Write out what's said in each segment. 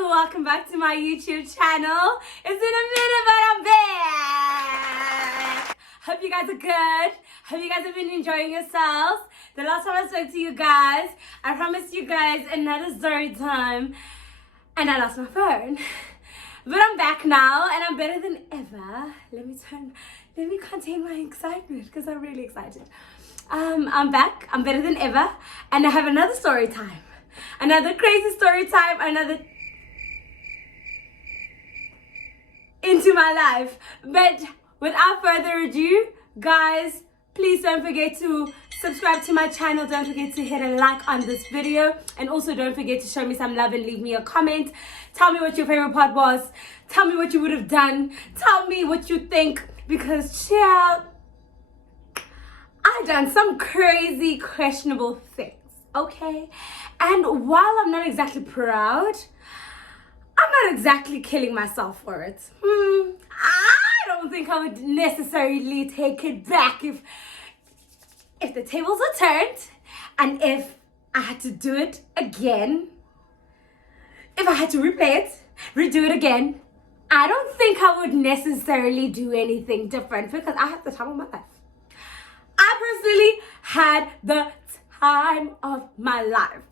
Welcome back to my YouTube channel. It's been a minute, but I'm back. Hope you guys are good. Hope you guys have been enjoying yourselves. The last time I spoke to you guys, I promised you guys another story time, and I lost my phone. But I'm back now, and I'm better than ever. Let me contain my excitement because I'm really excited. I'm back. I'm better than ever, and I have another story time, another crazy story time, another into my life. But without further ado, guys, please don't forget to subscribe to my channel. Don't forget to hit a like on this video, and also don't forget to show me some love and leave me a comment. Tell me what your favorite part was. Tell me what you would have done. Tell me what you think, because child, I done some crazy questionable things, okay? And while I'm not exactly proud, I'm not exactly killing myself for it. I don't think I would necessarily take it back if the tables were turned, and if I had to do it again, if I had to replay it, redo it again, I don't think I would necessarily do anything different, because I had the time of my life. I personally had the time of my life.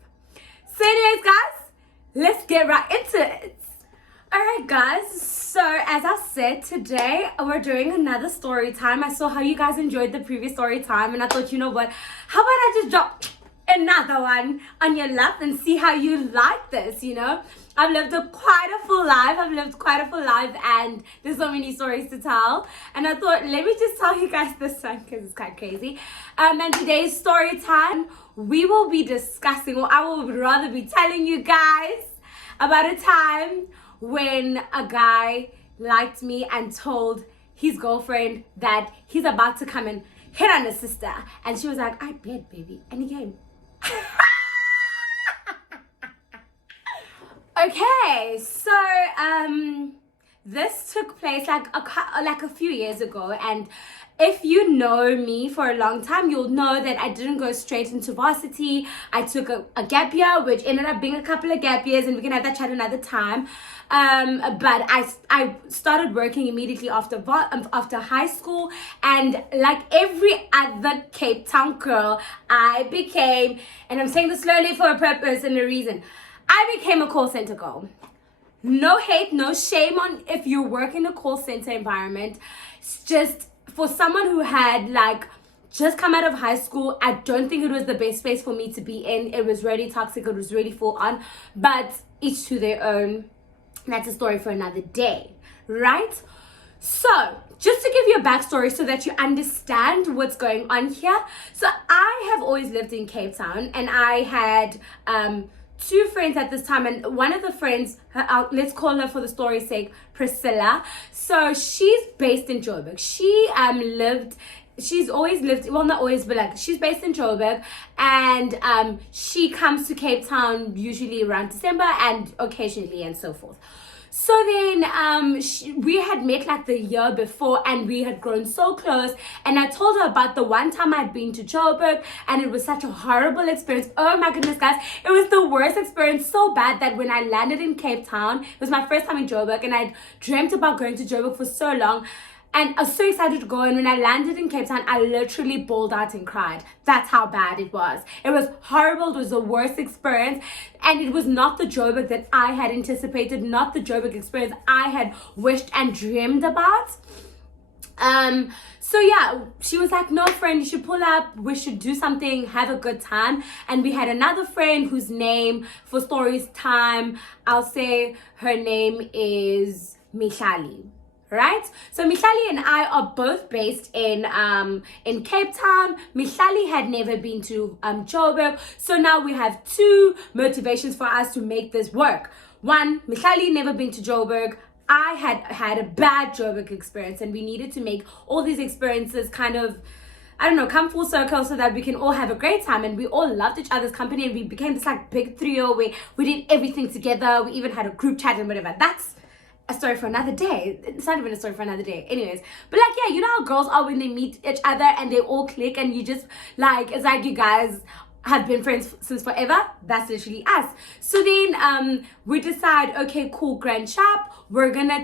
So anyways, guys, let's get right into it. Alright guys, so as I said, today we're doing another story time. I saw how you guys enjoyed the previous story time, and I thought, you know what, how about I just drop another one on your lap and see how you like this, you know? I've lived quite a full life, and there's so many stories to tell, and I thought, let me just tell you guys this one because it's quite crazy. And today's story time, we will be discussing, or I will rather be telling you guys about a time when a guy liked me and told his girlfriend that he's about to come and hit on his sister, and she was like, I bet, baby, and he came. Okay, so this took place like a few years ago, and if you know me for a long time, you'll know that I didn't go straight into varsity. I took a gap year, which ended up being a couple of gap years, and we can have that chat another time. But I started working immediately after high school, and like every other Cape Town girl, I became, and I'm saying this slowly for a purpose and a reason, I became a call center girl. No hate, no shame on if you work in a call center environment. It's just for someone who had like just come out of high school, I don't think it was the best space for me to be in. It was really toxic, it was really full on, but each to their own. That's a story for another day, right? So just to give you a backstory so that you understand what's going on here. So I have always lived in Cape Town, and I had two friends at this time, and one of the friends, let's call her for the story's sake Priscilla. So she's based in Joburg. She's always lived, well, not always, but like she's based in Joburg, and she comes to Cape Town usually around December and occasionally and so forth. So then we had met like the year before, and we had grown so close, and I told her about the one time I'd been to Joburg, and it was such a horrible experience. Oh my goodness, guys, it was the worst experience, so bad that when I landed in Cape Town, it was my first time in Joburg, and I'd dreamt about going to Joburg for so long, and I was so excited to go, and when I landed in Cape Town, I literally bawled out and cried. That's how bad it was. It was horrible. It was the worst experience, and it was not the Joburg that I had anticipated, not the Joburg experience I had wished and dreamed about. So yeah, she was like, no friend, you should pull up, we should do something, have a good time. And we had another friend whose name, for stories time, I'll say her name is Mihlali. Right? So Mihlali and I are both based in Cape Town. Mihlali had never been to Joburg. So now we have two motivations for us to make this work. One, Mihlali never been to Joburg. I had a bad Joburg experience, and we needed to make all these experiences kind of, I don't know, come full circle so that we can all have a great time. And we all loved each other's company, and we became this like big trio where we did everything together. We even had a group chat and whatever. That's a story for another day. It's not even a story for another day. Anyways, but like, yeah, you know how girls are when they meet each other and they all click, and you just like, it's like you guys have been friends since forever. That's literally us. So then we decide, okay, cool, grand sharp, we're gonna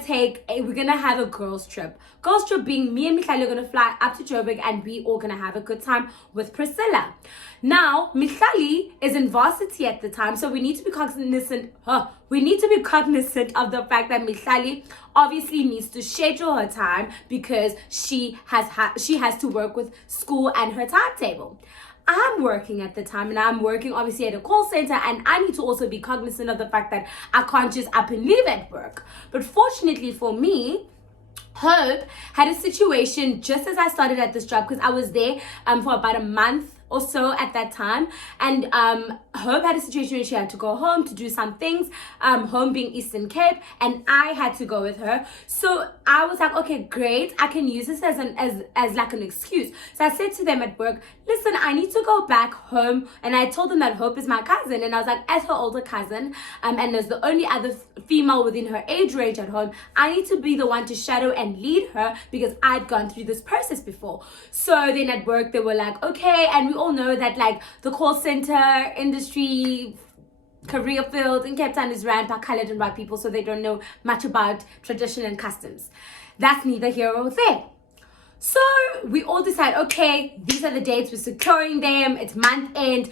have a girls trip being me and Mihlali are gonna fly up to Joburg, and we all gonna have a good time with Priscilla. Now Mihlali is in varsity at the time, so we need to be cognizant of the fact that Mihlali obviously needs to schedule her time because she has to work with school and her timetable. I'm working at the time, and I'm working obviously at a call center, and I need to also be cognizant of the fact that I can't just up and leave at work. But fortunately for me, Hope had a situation just as I started at this job, because I was there for about a month or so at that time, and Hope had a situation where she had to go home to do some things, home being Eastern Cape, and I had to go with her. So I was like, okay, great, I can use this as like an excuse. So I said to them at work, listen, I need to go back home, and I told them that Hope is my cousin, and I was like, as her older cousin, and as the only other female within her age range at home, I need to be the one to shadow and lead her because I'd gone through this process before. So then at work they were like, okay, and we all know that like the call center industry career field in Cape Town is ran by colored and white people, so they don't know much about tradition and customs. That's neither here or there. So we all decide, okay, these are the dates, we're securing them, it's month end.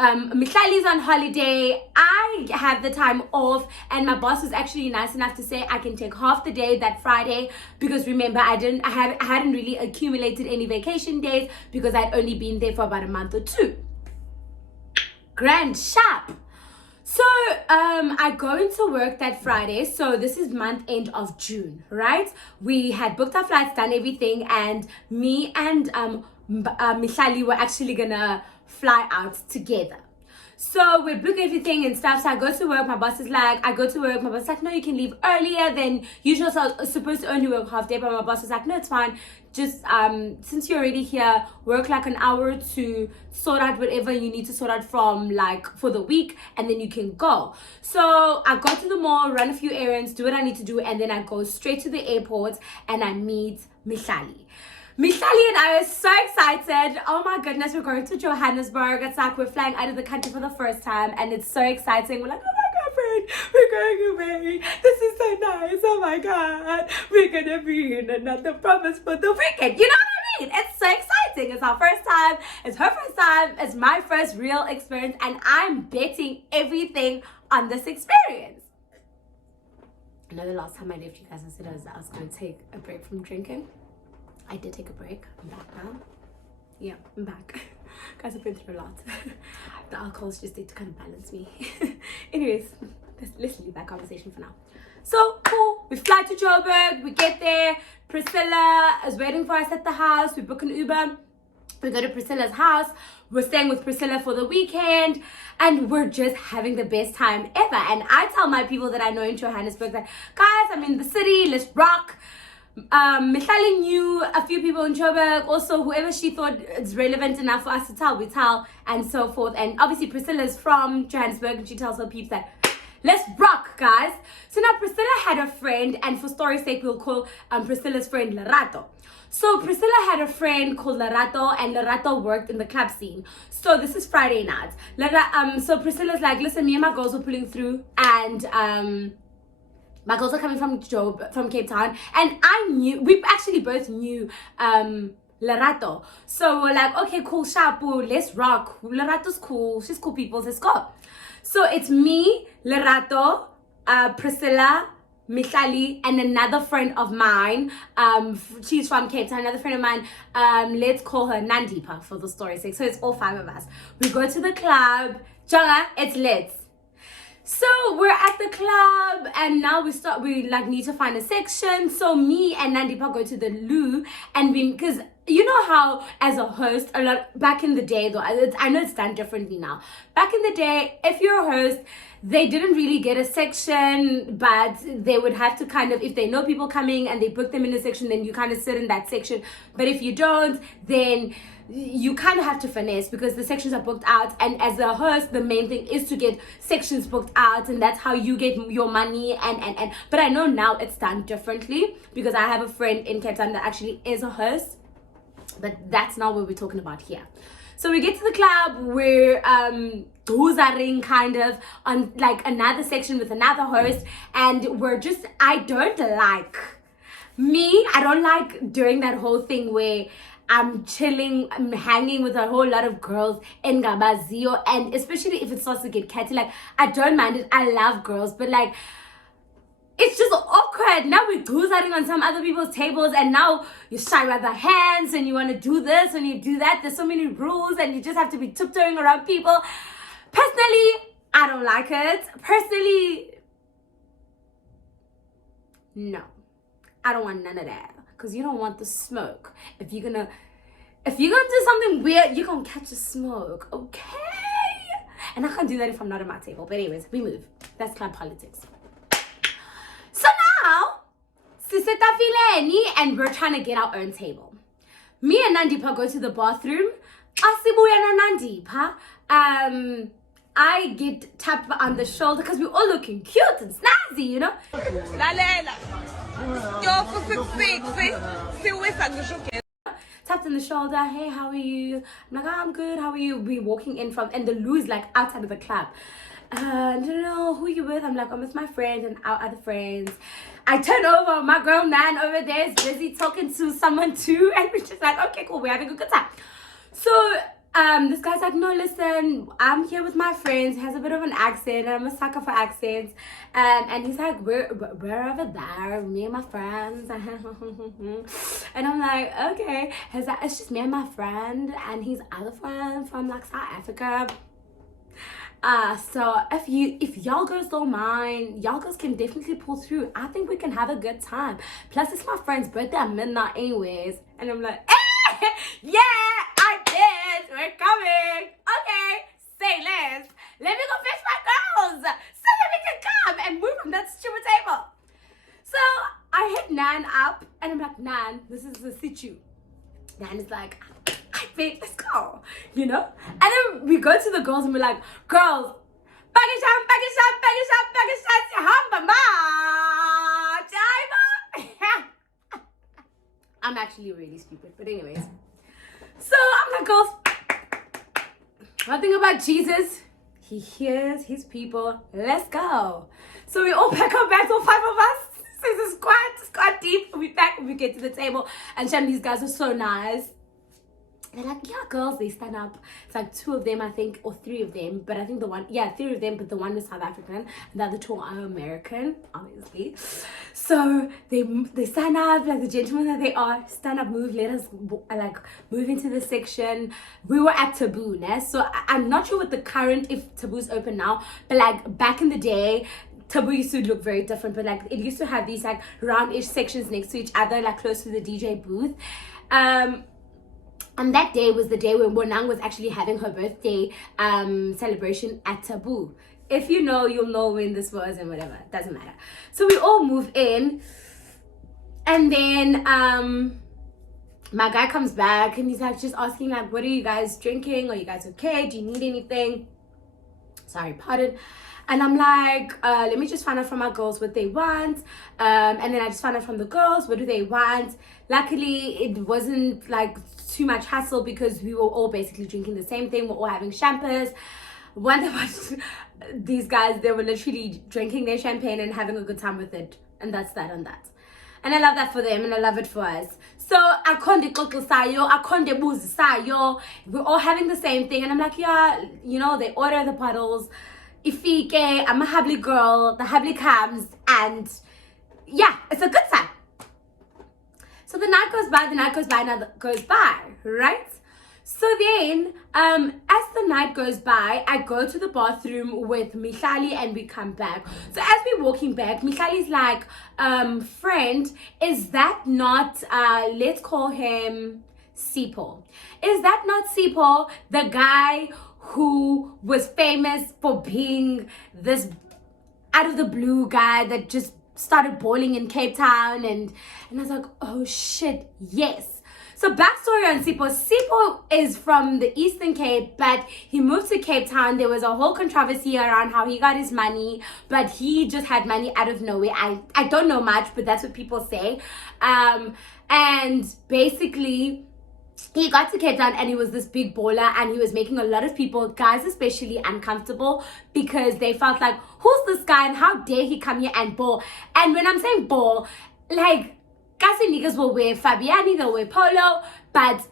Mihlali's on holiday, I have the time off, and my boss was actually nice enough to say I can take half the day that Friday, because remember I hadn't really accumulated any vacation days because I'd only been there for about a month or two. Grand sharp. So I go into work that Friday, so this is month end of June, right? We had booked our flights, done everything, and me and Mihlali were actually gonna fly out together. So we book everything and stuff. So I go to work, my boss is like, no, you can leave earlier than usual. So I was supposed to only work half day, but my boss was like, no, it's fine, just since you're already here, work like an hour to sort out whatever you need to sort out from like for the week, and then you can go. So I go to the mall, run a few errands, do what I need to do, and then I go straight to the airport and I meet Mihlali. Mihlali and I are so excited. Oh my goodness, we're going to Johannesburg. It's like we're flying out of the country for the first time, and it's so exciting. We're like, oh my girlfriend, we're going away. This is so nice. Oh my god, we're gonna be in another province for the weekend. You know what I mean? It's so exciting. It's our first time. It's her first time. It's my first real experience, and I'm betting everything on this experience. I know the last time I left you guys, I said I was going to take a break from drinking. I did take a break. I'm back now. Yeah, I'm back. Guys, I've been through a lot. The alcohol's just there to kind of balance me. Anyways, let's leave that conversation for now. So, cool. We fly to Joburg. We get there. Priscilla is waiting for us at the house. We book an Uber. We go to Priscilla's house. We're staying with Priscilla for the weekend, and we're just having the best time ever. And I tell my people that I know in Johannesburg that, guys, I'm in the city, let's rock. Mihlali knew a few people in Joburg, also whoever she thought it's relevant enough for us to tell, we tell, and so forth. And obviously Priscilla's from Johannesburg, and she tells her peeps that let's rock, guys. So now Priscilla had a friend, and for story's sake we'll call Priscilla's friend Lerato. So Priscilla had a friend called Lerato, and Lerato worked in the club scene. So this is Friday night. So Priscilla's like, listen, me and my girls were pulling through, and my girls are coming from Cape Town, and we actually both knew Lerato. So we're like, okay, cool, Shapu, let's rock. Lerato's cool, she's cool people, let's go. So it's me, Lerato, Priscilla, Mihlali, and another friend of mine. She's from Cape Town, another friend of mine. Let's call her Nandipa for the story's sake. So it's all 5 of us. We go to the club. Jonga, it's lit. So we're at the club, and now we like need to find a section. So me and Nandipa go to the loo, and because you know how as a host, a lot back in the day though, I know it's done differently now. Back in the day, if you're a host, they didn't really get a section, but they would have to kind of, if they know people coming and they book them in a section, then you kind of sit in that section. But if you don't, then you kind of have to finesse because the sections are booked out, and as a host the main thing is to get sections booked out, and that's how you get your money. And but I know now it's done differently because I have a friend in Cape Town that actually is a host, but that's not what we're talking about here. So we get to the club, we're dozaring kind of on like another section with another host, and we're just, I don't like doing that whole thing where I'm chilling, I'm hanging with a whole lot of girls in Gabazio, and especially if it starts to get catty, like I don't mind it, I love girls, but like it's just awkward. Now we're doozing on some other people's tables, and now you're shy by the hands and you want to do this and you do that. There's so many rules and you just have to be tiptoeing around people. Personally, I don't like it. Personally, no, I don't want none of that, because you don't want the smoke. If you're gonna do something weird, you're gonna catch the smoke, okay? And I can't do that if I'm not at my table. But anyways, we move. That's club politics. So now, Sisitafileni, and we're trying to get our own table. Me and Nandipa go to the bathroom. Asibuya na Nandipa. I get tapped on the shoulder because we're all looking cute and snazzy, you know? Tapped on the shoulder, hey, how are you? I'm like, oh, I'm good, how are you? We're walking in from, and the Lou's like outside of the club. I don't know who you with. I'm like, I'm with my friend and our other friends. I turn over, my girl Nan over there is busy talking to someone too, and we're just like, okay, cool, we're having a good time. So this guy's like, no, listen, I'm here with my friends. He has a bit of an accent, and I'm a sucker for accents. And he's like, we're over there, me and my friends. And I'm like, okay. It's just me and my friend, and his other friend from like South Africa. So if y'all girls don't mind, y'all girls can definitely pull through. I think we can have a good time. Plus, it's my friend's birthday at midnight anyways. And I'm like, yeah, I did. We're coming. Okay, say less. Let me go fetch my girls so that we can come and move from that stupid table. So I hit Nan up, and I'm like, Nan, this is the situ. Nan is like, I bet, let's go, you know? And then we go to the girls and we're like, girls, I'm actually really stupid, but anyways. So I'm like, girls, one thing about Jesus, he hears his people. Let's go. So we all pack our bags, all 5 of us. So it's squad deep. We pack and we get to the table, and these guys are so nice. They're like, yeah, girls, they stand up. It's like 2 of them, I think, or 3 of them. But I think 3 of them, but the one was South African, and the other 2 are American, obviously. So they stand up, like the gentlemen that they are, stand up, move, let us like move into the section. We were at Taboo, né? So I'm not sure what the current, if Taboo's open now, but like back in the day, Taboo used to look very different, but like it used to have these like roundish sections next to each other, like close to the DJ booth. And that day was the day when Bonang was actually having her birthday celebration at Taboo. If you know, you'll know when this was and whatever. It doesn't matter. So we all move in. And then my guy comes back and he's like just asking like, what are you guys drinking? Are you guys okay? Do you need anything? Sorry, pardon. And I'm like, let me just find out from my girls what they want. And then I just found out from the girls, what do they want? Luckily, it wasn't like too much hassle because we were all basically drinking the same thing. We're all having champers. One about these guys, they were literally drinking their champagne and having a good time with it. And that's that on that. And I love that for them and I love it for us. So we're all having the same thing. And I'm like, yeah, you know, they order the bottles. Ifike, I'm a Habli girl, the Habli comes, and yeah, it's a good time. So the night goes by, right? So then, as the night goes by, I go to the bathroom with Mihlali and we come back. So as we're walking back, Mihlali's like, friend, is that not, let's call him Sipo. Is that not Sipo, the guy who was famous for being this out of the blue guy that just started balling in Cape Town? And I was like, oh shit, yes. So backstory on Sipo. Sipo is from the Eastern Cape, but he moved to Cape Town. There was a whole controversy around how he got his money, but he just had money out of nowhere. I don't know much, but that's what people say. And basically, he got to Cape Town and he was this big baller, and he was making a lot of people, guys especially, uncomfortable because they felt like, who's this guy and how dare he come here and ball? And when I'm saying ball, like, Kasi niggas will wear Fabiani, they'll wear polo, but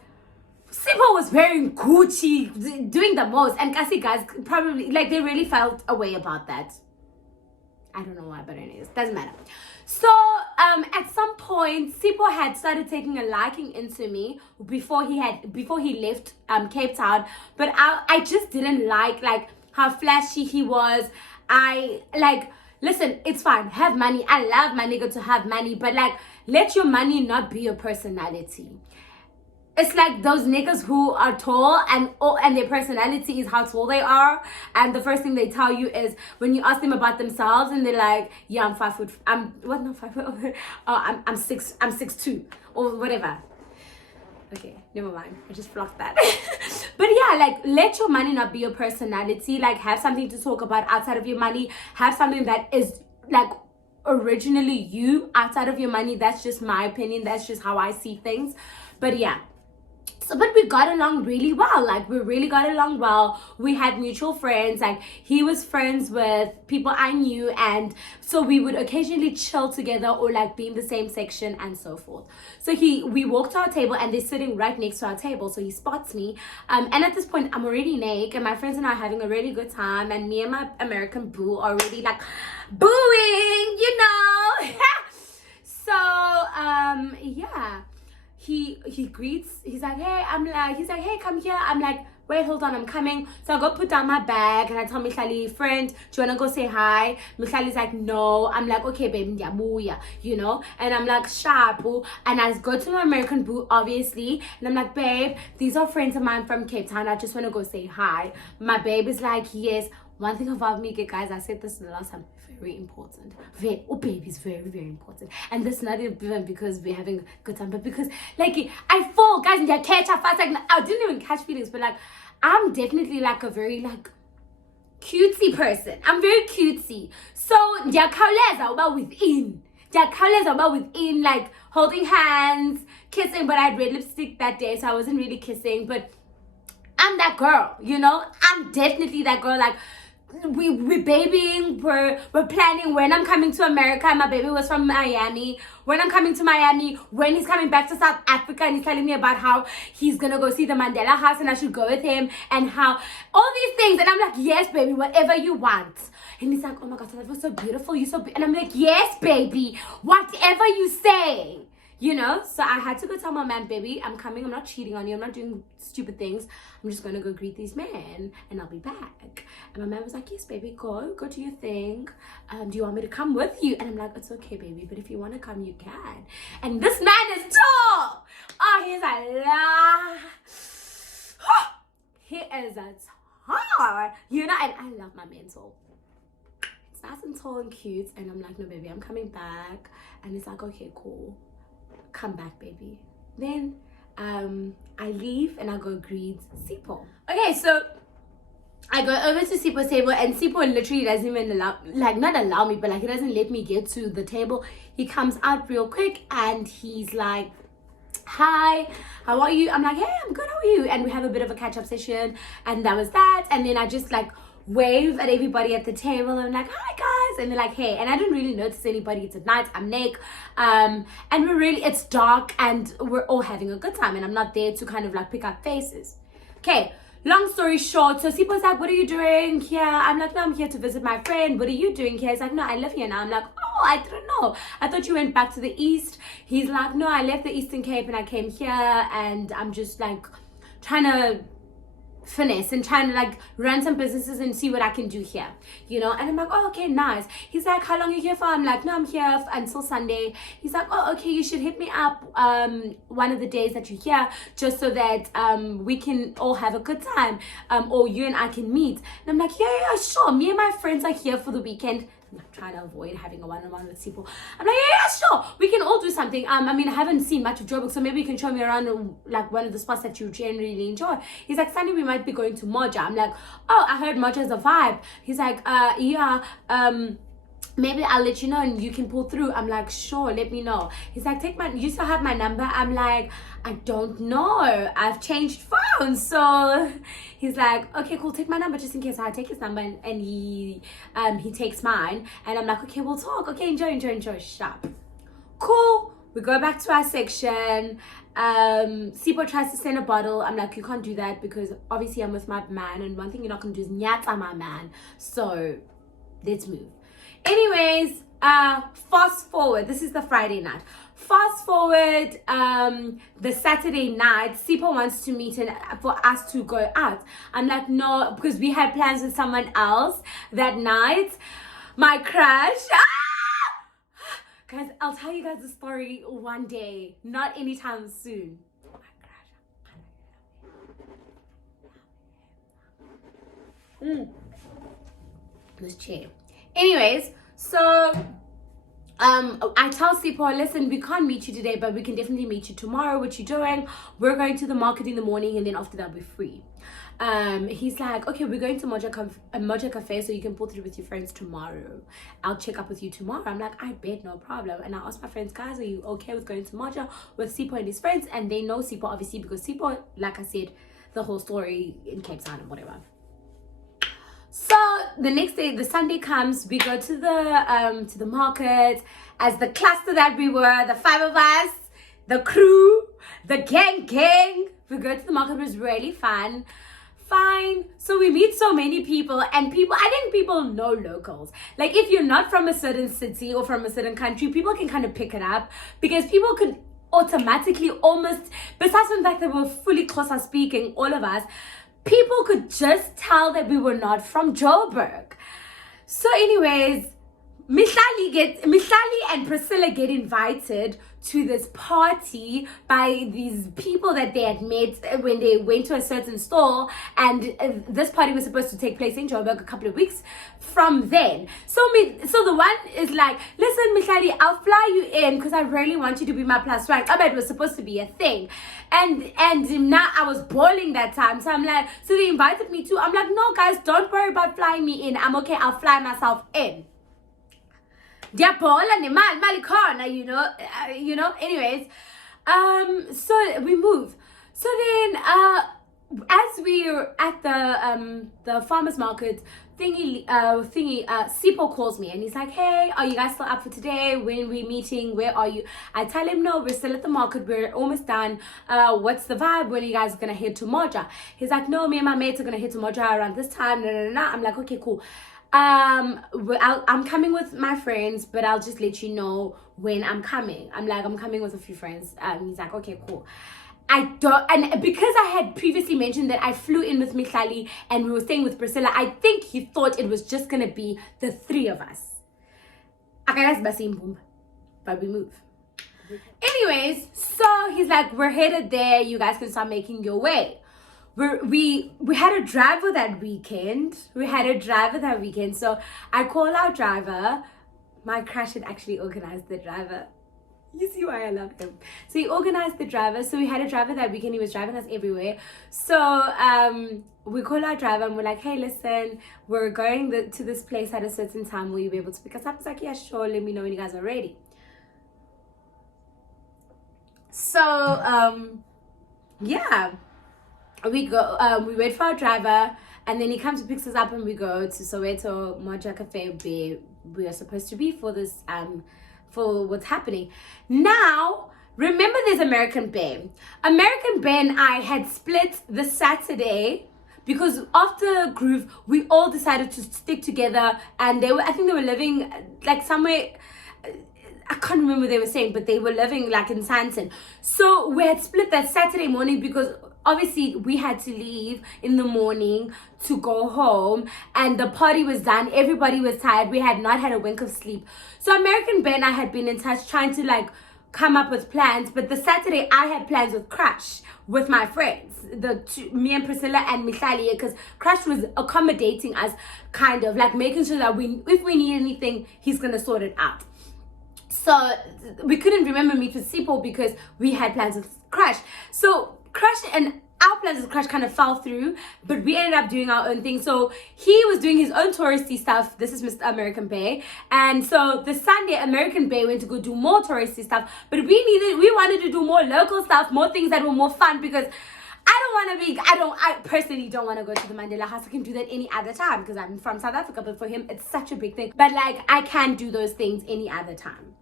Sipo was wearing Gucci, doing the most, and Kasi guys probably, like, they really felt a way about that. I don't know why, but anyways, doesn't matter. So at some point, Sipo had started taking a liking into me before he left Cape Town, but I just didn't like how flashy he was. Listen, it's fine, have money. I love my nigga to have money, but like, let your money not be your personality. It's like those niggas who are tall and their personality is how tall they are, and the first thing they tell you is when you ask them about themselves and they're like, yeah, I'm 5 foot, I'm 5 foot, oh, I'm 6'2", or whatever. Okay, never mind, I just flocked that. But yeah, like, let your money not be your personality. Like, have something to talk about outside of your money. Have something that is like originally you outside of your money. That's just my opinion, that's just how I see things. But yeah, so, but we got along really well. Like, we really got along well. We had mutual friends. Like, he was friends with people I knew, and so we would occasionally chill together or like be in the same section and so forth. So we walked to our table and they're sitting right next to our table. So he spots me, and at this point I'm already naked, and my friends and I are having a really good time, and me and my American boo are already like booing, you know. So yeah, he greets, he's like, hey, he's like, hey, come here. I'm like, wait, hold on, I'm coming. So I go put down my bag and I tell Mihlali, friend, do you want to go say hi? Mihlali's like, no. I'm like, okay, babe, ndiyabuya, you know? And I'm like, shabu. And I go to my American boo, obviously. And I'm like, babe, these are friends of mine from Cape Town. I just want to go say hi. My babe is like, yes. One thing about me, guys, I said this the last time, very important. Baby is very, very important. And this not even because we're having a good time, but because, like, I fall, guys, and I catch up fast. Like, I didn't even catch feelings, but, like, I'm definitely, like, a very, like, cutesy person. I'm very cutesy. So, ndiyakhawuleza uba within. Ndiyakhawuleza uba within, like, holding hands, kissing, but I had red lipstick that day, so I wasn't really kissing, but I'm that girl, you know? I'm definitely that girl, like, we're babying, we're planning when I'm coming to America. My baby was from Miami. When I'm coming to Miami, when he's coming back to South Africa, and he's telling me about how he's gonna go see the Mandela House and I should go with him, and how all these things, and I'm like, yes, baby, whatever you want. And he's like, oh my god, that was so beautiful, you're so and I'm like, yes, baby, whatever you say. You know, so I had to go tell my man, baby, I'm coming, I'm not cheating on you, I'm not doing stupid things, I'm just gonna go greet these men and I'll be back. And my man was like, yes, baby, go do your thing. Do you want me to come with you? And I'm like, it's okay, baby, but if you want to come, you can. And this man is tall. Oh, he's a he is a tall, you know, and I love my men tall. It's nice and tall and cute. And I'm like, no, baby, I'm coming back. And he's like, okay, cool. Come back, baby. Then I leave and I go greet Sipo. Okay, so I go over to Sipo's table, and Sipo literally doesn't even not allow me, but like, he doesn't let me get to the table. He comes out real quick and he's like, hi, how are you? I'm like, hey, I'm good, how are you? And we have a bit of a catch-up session, and that was that. And then I just like wave at everybody at the table. I'm like, hi guys, and they're like, hey. And I didn't really notice anybody. It's at night, I'm naked, and it's dark and we're all having a good time, and I'm not there to kind of like pick up faces. Okay, long story short, so Sipo's like, what are you doing here? I'm like, no, I'm here to visit my friend. What are you doing here? He's like, no, I live here now. I'm like, oh, I don't know, I thought you went back to the east. He's like, no, I left the Eastern Cape and I came here, and I'm just like trying to finesse and trying to like run some businesses and see what I can do here, you know. And I'm like, oh, okay, nice. He's like, how long are you here for? I'm like, no, I'm here until Sunday. He's like, oh, okay, you should hit me up one of the days that you're here, just so that we can all have a good time, or you and I can meet. And I'm like, yeah, sure. Me and my friends are here for the weekend. I'm like trying to avoid having a one-on-one with people. I'm like, yeah, sure, we can all do something. I mean, I haven't seen much of Joburg, so maybe you can show me around like one of the spots that you generally enjoy. He's like, Sunday we might be going to Moja. I'm like, oh, I heard Moja's a vibe. He's like, yeah, maybe I'll let you know and you can pull through. I'm like, sure, let me know. He's like, you still have my number? I'm like, I don't know, I've changed phones. So he's like, okay, cool, take my number just in case. I take his number and he takes mine, and I'm like, okay, we'll talk. Okay, enjoy, sharp. Cool. We go back to our section. Sipo tries to send a bottle. I'm like, you can't do that because obviously I'm with my man, and one thing you're not gonna do is nyata my man. So let's move. Anyways, fast forward. This is the Friday night. Fast forward, the Saturday night, Sipo wants to meet and for us to go out. I'm like, no, because we had plans with someone else that night. My crush. Guys, I'll tell you guys the story one day, not anytime soon. My crush. This chair. Anyways, so I tell Sipo, listen, we can't meet you today, but we can definitely meet you tomorrow. What you doing? We're going to the market in the morning, and then after that we're free. He's like, okay, we're going to Moja Cafe, so you can pull through with your friends tomorrow. I'll check up with you tomorrow. I'm like, I bet, no problem. And I asked my friends, guys, are you okay with going to Moja with Sipo and his friends? And they know Sipo, obviously, because Sipo, like I said, the whole story in Cape Town and whatever. So the next day, the Sunday comes, we go to the market as the cluster that we were, the 5 of us, the crew, the gang. We go to the market. It was really fun. Fine. So we meet so many people, and I think people know locals. Like, if you're not from a certain city or from a certain country, people can kind of pick it up, because people could automatically almost, besides from the fact that we were fully Xhosa speaking, all of us, people could just tell that we were not from Joburg. So anyways, Mihlali and Priscilla get invited to this party by these people that they had met when they went to a certain store, and this party was supposed to take place in Joburg a couple of weeks from then. So the one is like, listen, Mihlali, I'll fly you in because I really want you to be my plus one. I bet it was supposed to be a thing, and now I was boiling that time, so I'm like, so they invited me too. I'm like, no guys, don't worry about flying me in, I'm okay, I'll fly myself in. You know. Anyways, so we move. So then, as we're at the farmers market thingy, Sipo calls me and he's like, hey, are you guys still up for today? When we meeting? Where are you? I tell him, no, we're still at the market. We're almost done. What's the vibe? When are you guys gonna head to Moja? He's like, no, me and my mates are gonna head to Moja around this time. No. I'm like, okay, cool. I'm coming with my friends, but I'll just let you know when I'm coming. I'm like, I'm coming with a few friends. He's like, okay, cool. And because I had previously mentioned that I flew in with Mihlali and we were staying with Priscilla, I think he thought it was just gonna be the 3 of us. But we move. Anyways, so he's like, we're headed there, you guys can start making your way. We had a driver that weekend. So I call our driver. My crush had actually organized the driver. You see why I love him. So he organized the driver. So we had a driver that weekend. He was driving us everywhere. So we call our driver and we're like, hey, listen, we're going to this place at a certain time. Will you be able to pick us up? He's like, yeah, sure. Let me know when you guys are ready. So yeah. We go, we wait for our driver, and then he comes and picks us up, and we go to Soweto Moja Cafe, where we are supposed to be for this, for what's happening. Now, remember there's American Bear. American Bear and I had split the Saturday, because after Groove, we all decided to stick together, and I think they were living like somewhere, I can't remember what they were saying, but they were living like in Santon. So we had split that Saturday morning because obviously we had to leave in the morning to go home, and the party was done. Everybody was tired. We had not had a wink of sleep. So American Bear and I had been in touch trying to like come up with plans, but the Saturday I had plans with Crush, with my friends, me and Priscilla and Michalia, because Crush was accommodating us, kind of like making sure that if we need anything, he's gonna sort it out. So we couldn't remember meet with Sipo because we had plans with Crush. So Crush and our plans with Crush kind of fell through, but we ended up doing our own thing. So he was doing his own touristy stuff. This is Mr. American Bay. And so the Sunday, American Bay went to go do more touristy stuff, but we wanted to do more local stuff, more things that were more fun, because I personally don't want to go to the Mandela House. I can do that any other time because I'm from South Africa, but for him, it's such a big thing. But like, I can't do those things any other time.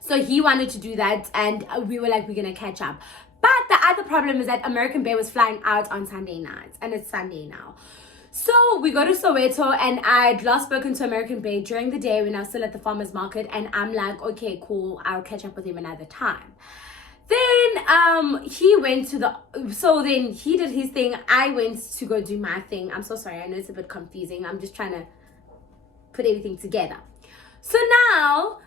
So he wanted to do that, and we were like, we're going to catch up. But the other problem is that American Bear was flying out on Sunday night, and it's Sunday now. So we go to Soweto, and I'd last spoken to American Bear during the day when I was still at the farmer's market, and I'm like, okay, cool, I'll catch up with him another time. Then he went to then he did his thing. I went to go do my thing. I'm so sorry, I know it's a bit confusing. I'm just trying to put everything together. So now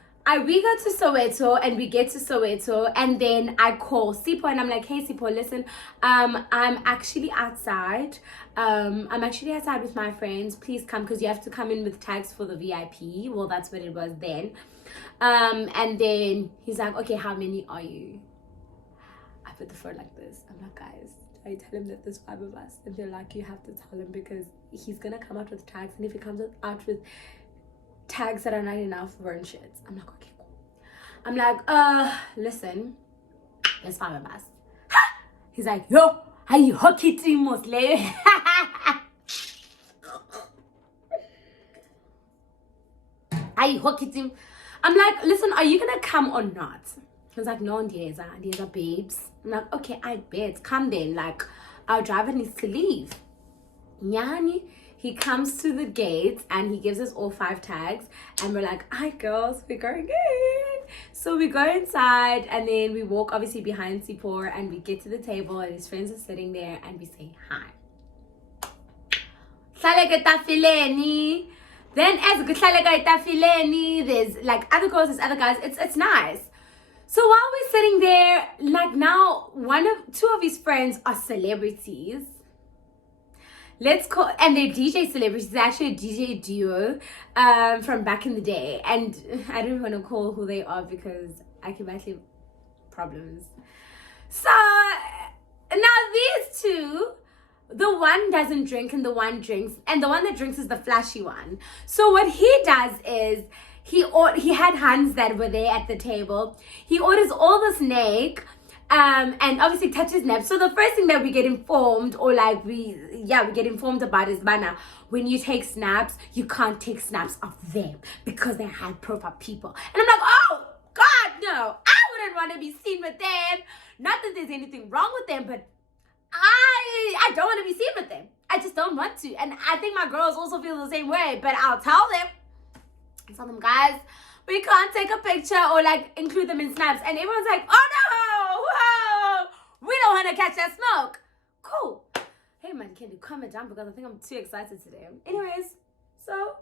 we go to Soweto, and we get to Soweto, and then I call Sipo, and I'm like, hey Sipo, listen, I'm actually outside. I'm actually outside with my friends. Please come, because you have to come in with tags for the VIP. Well, that's what it was then. And then he's like, okay, how many are you? I put the phone like this. I'm like, guys, I tell him that there's 5 of us, and they're like, you have to tell him because he's gonna come out with tags, and if he comes out with tags that are not enough, burn shit. I'm like, okay, cool. I'm like, listen, there's 5 of us. He's like, yo, are you hockey team mostly? Are you hockey team? I'm like, listen, are you gonna come or not? He's like, no, these are babes. I'm like, okay, I bet. Come then. Like, our driver needs to leave. Yani. He comes to the gate and he gives us all 5 tags, and we're like, hi girls, we're going in. So we go inside, and then we walk obviously behind Sipor, and we get to the table, and his friends are sitting there, and we say hi. Then as there's like other girls, there's other guys. It's nice. So while we're sitting there, like now 2 of his friends are celebrities. And they're DJ celebrities. They're actually a DJ duo from back in the day, and I don't want to call who they are because I can actually problems. So now these 2, the one doesn't drink and the one drinks, and the one that drinks is the flashy one. So what he does is he had hands that were there at the table. He orders all the snake. And obviously touches naps. So the first thing that we get informed, or like we get informed about is, Bana, when you take snaps, you can't take snaps of them because they're high profile people. And I'm like, oh God, no, I wouldn't want to be seen with them. Not that there's anything wrong with them, but I don't want to be seen with them. I just don't want to. And I think my girls also feel the same way, but I'll tell them, guys, we can't take a picture or like include them in snaps. And everyone's like, oh no, whoa, we don't want to catch that smoke. Cool. Hey man, can you calm it down because I think I'm too excited today. Anyways, so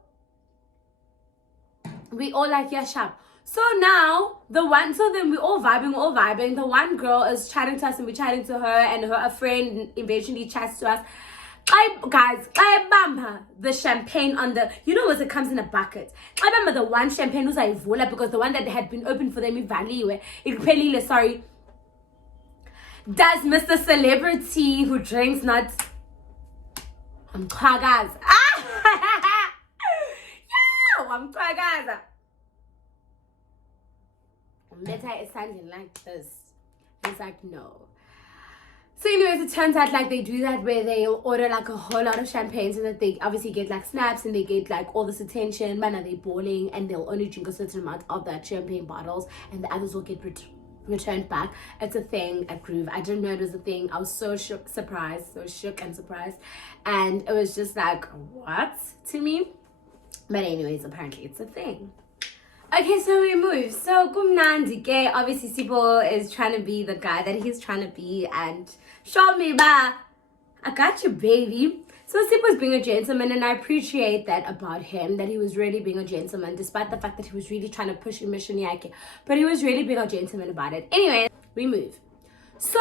we all like, yeah, sharp. So now then we're all vibing. The one girl is chatting to us and we're chatting to her, and a friend eventually chats to us. I remember the champagne on the, what, it comes in a bucket. I remember the one champagne was like vola because the one that had been opened for them sorry. Does Mr. Celebrity who drinks not I'm kwagaza. Yo, I'm kwagaza. Meta is sounding like this. He's like, no. So anyways, it turns out like they do that where they'll order like a whole lot of champagne so that they obviously get like snaps and they get like all this attention. Man, are they balling, and they'll only drink a certain amount of that champagne bottles, and the others will get returned back. It's a thing at Groove. I didn't know it was a thing. I was so shook and surprised, and it was just like, what, to me? But anyways, apparently it's a thing. Okay, so we move. So kumnandi ke. Obviously, Sipo is trying to be the guy that he's trying to be, and show me ba. I got you, baby. So Sip was being a gentleman, and I appreciate that about him, that he was really being a gentleman, despite the fact that he was really trying to push mission yake. But he was really being a gentleman about it. Anyway, we move. So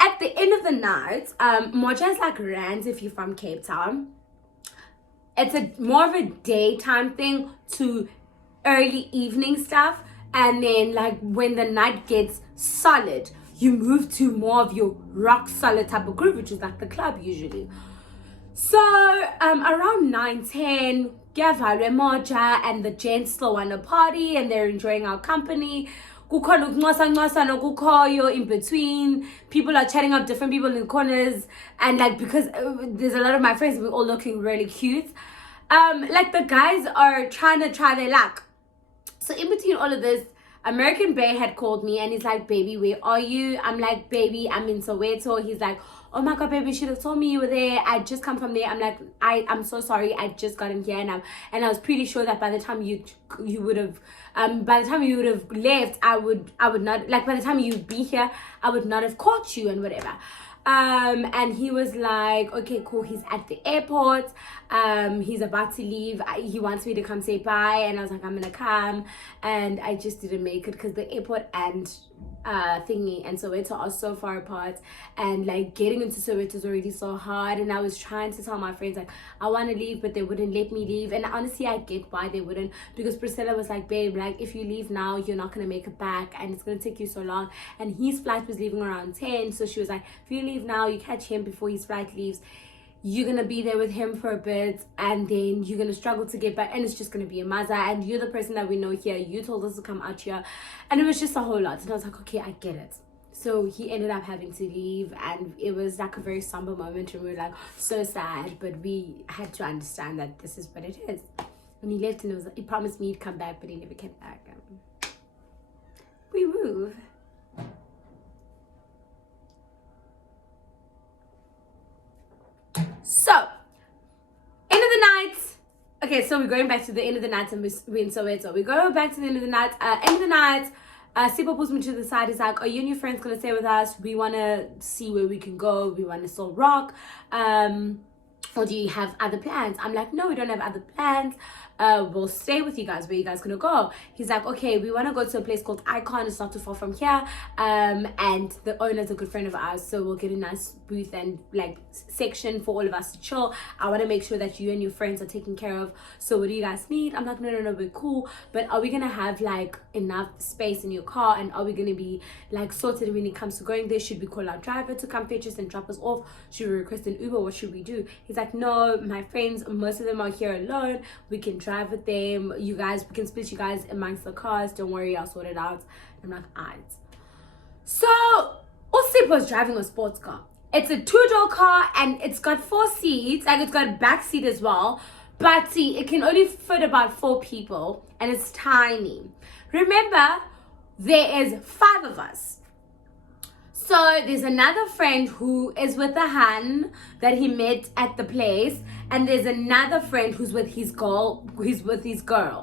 at the end of the night, Moja is like rants if you're from Cape Town. It's more of a daytime thing to early evening stuff, and then like when the night gets solid, you move to more of your rock solid type of group, which is like the club usually. So around 9:10, Gavalwe Moja and the gents still want to party and they're enjoying our company. In between, people are chatting up different people in the corners, and like because there's a lot of my friends, we're all looking really cute. Like the guys are trying to try their luck. So in between all of this, American Bay had called me and he's like, baby, where are you? I'm like, baby, I'm in Soweto. He's like, oh my god, baby, you should have told me you were there. I just come from there. I'm like, I'm so sorry. I just got in here, and I was pretty sure that by the time you would have left, I would not, like, by the time you'd be here, I would not have caught you and whatever. And he was like, okay, cool, he's at the airport, he's about to leave, he wants me to come say bye, and I was like, I'm gonna come, and I just didn't make it because the airport and thingy and Soweto are so far apart, and like getting into Soweto is already so hard, and I was trying to tell my friends like I want to leave, but they wouldn't let me leave. And honestly, I get why they wouldn't, because Priscilla was like, babe, like if you leave now, you're not gonna make it back, and it's gonna take you so long, and his flight was leaving around 10, so she was like, if you leave now, you catch him before his flight leaves, you're gonna be there with him for a bit, and then you're gonna struggle to get back, and it's just gonna be a maza, and you're the person that we know here, you told us to come out here, and it was just a whole lot. And I was like, okay, I get it. So he ended up having to leave, and it was like a very somber moment, and we were like so sad, but we had to understand that this is what it is. When he left, and he promised me he'd come back, but he never came back. We move. So, end of the night. Okay, so we're going back to the end of the night, and we're in Soweto. We go back to the end of the night. End of the night, Sipo pulls me to the side. He's like, are you and your friends gonna stay with us? We wanna see where we can go. We wanna still rock. Or do you have other plans? I'm like, no, we don't have other plans. We'll stay with you guys. Where you guys gonna go? He's like, okay, we want to go to a place called Icon. It's not too far from here, and the owner's a good friend of ours, so we'll get a nice booth and like section for all of us to chill. I want to make sure that you and your friends are taken care of. So what do you guys need? I'm like, no, we're cool, but are we gonna have like enough space in your car, and are we gonna be like sorted when it comes to going there? Should we call our driver to come fetch us and drop us off? Should we request an Uber? What should we do? He's like, no, my friends, most of them are here alone, we can drive with them, you guys, we can split you guys amongst the cars, don't worry, I'll sort it out. I'm like, alright. So Osip was driving a sports car. It's a 2-door car, and it's got 4 seats, and it's got a back seat as well, but see, it can only fit about 4 people, and it's tiny. Remember, there is 5 of us. So there's another friend who is with the Han that he met at the place, and there's another friend who's with his girl,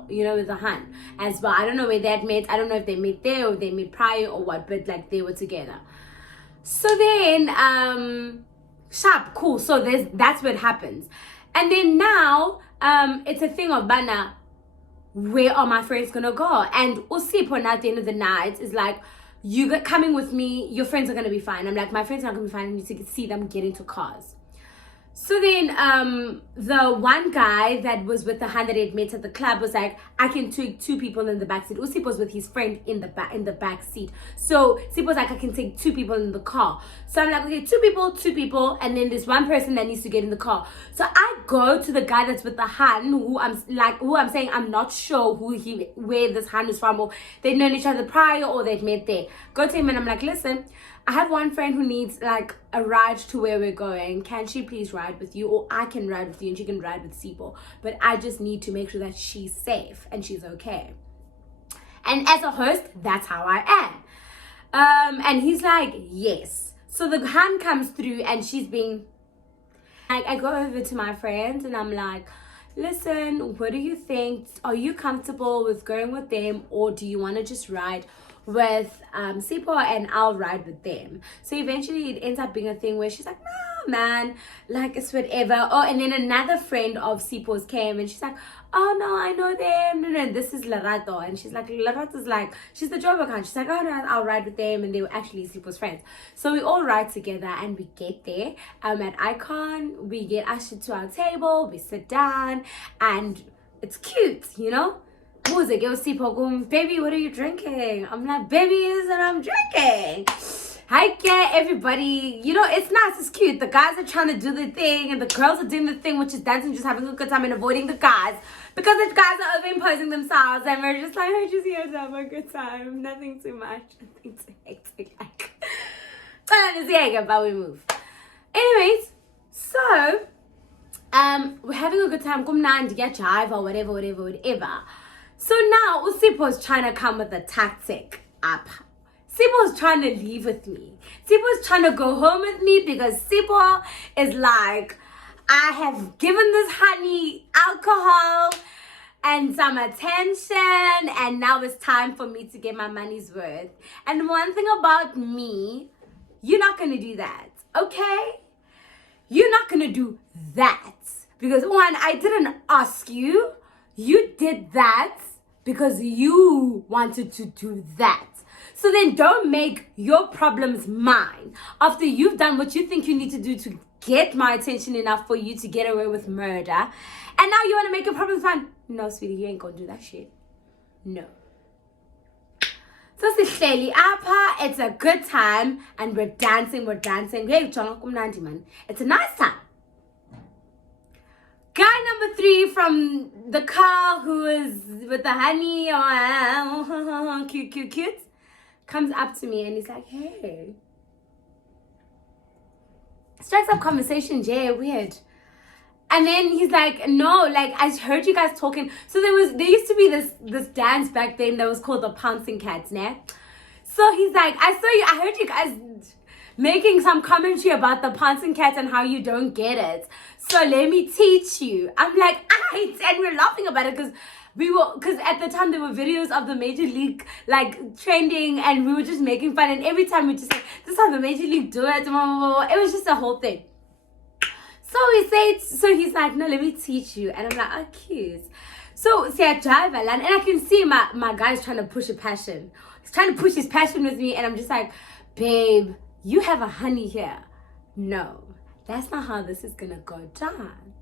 you know, with the Han as well. I don't know where that met. I don't know if they met there or they met prior or what, but like they were together. So then sharp, cool. So that's what happens. And then now it's a thing of Bana, where are my friends gonna go? And Usipo at the end of the night is like, you coming with me, your friends are gonna be fine. I'm like, my friends are not gonna be fine. I need to see them get into cars. So then the one guy that was with the Han that he'd met at the club was like, I can take 2 people in the back seat. Usip was with his friend in the back seat. So Sip was like, I can take 2 people in the car. So I'm like, okay, 2 people, and then there's one person that needs to get in the car. So I go to the guy that's with the Han, who I'm saying I'm not sure where this Han is from, or they'd known each other prior, or they'd met there. Go to him and I'm like, listen, I have one friend who needs like a ride to where we're going. Can she please ride with you? Or I can ride with you and she can ride with Sipo. But I just need to make sure that she's safe and she's okay. And as a host, that's how I am. And he's like, yes. So the Han comes through and she's being... I go over to my friends and I'm like, listen, what do you think? Are you comfortable with going with them, or do you want to just ride with Sipho and I'll ride with them? So eventually it ends up being a thing where she's like, no man, like it's whatever. Oh, and then another friend of Sipho's came and she's like, oh no, I know them. No, this is Lerato. And she's like, Lerato's like, she's the joburg kind. She's like, oh no, I'll ride with them. And they were actually Sipho's friends. So we all ride together and we get there at Icon. We get ushered to our table, we sit down, and it's cute, you know? Music, it was Sipho going, baby, what are you drinking? I'm like, baby, is what I'm drinking. Hi, yeah, everybody. You know, it's nice, it's cute. The guys are trying to do the thing, and the girls are doing the thing, which is dancing, just having a good time and avoiding the guys. Because the guys are overimposing themselves, and we're just like, we're just here to have a good time. Nothing too much, nothing too hectic. But we move. Anyways, so, we're having a good time. Kumnandi, get jive or whatever. So now, Sipho's trying to come with a tactic up. Sipho's trying to leave with me. Sipho's trying to go home with me because Sipho is like, I have given this honey alcohol and some attention, and now it's time for me to get my money's worth. And one thing about me, you're not going to do that, okay? You're not going to do that. Because one, I didn't ask you. You did that because you wanted to do that. So then don't make your problems mine. After you've done what you think you need to do to get my attention enough for you to get away with murder, and now you want to make your problems mine. No, sweetie, you ain't gonna do that shit. No. So sihleli apha, it's a good time, and we're dancing. Hey, man. It's a nice time. Guy number 3 from the car, who is with the honey, cute, comes up to me and he's like, hey. Strikes up conversation, Jay, weird. And then he's like, no, like, I heard you guys talking. So there used to be this dance back then that was called the Pouncing Cats, né? So he's like, I heard you guys making some commentary about the Pouncing Cats and how you don't get it. So let me teach you. I'm like, and we're laughing about it because at the time there were videos of the Major League like trending, and we were just making fun, and every time we just say, this is how the Major League do it. It was just a whole thing. So he's like, no, let me teach you. And I'm like, oh, cute. So see, I drive and I can see my guy's trying to push a passion. He's trying to push his passion with me, and I'm just like, babe, you have a honey here. No, that's not how this is gonna go down.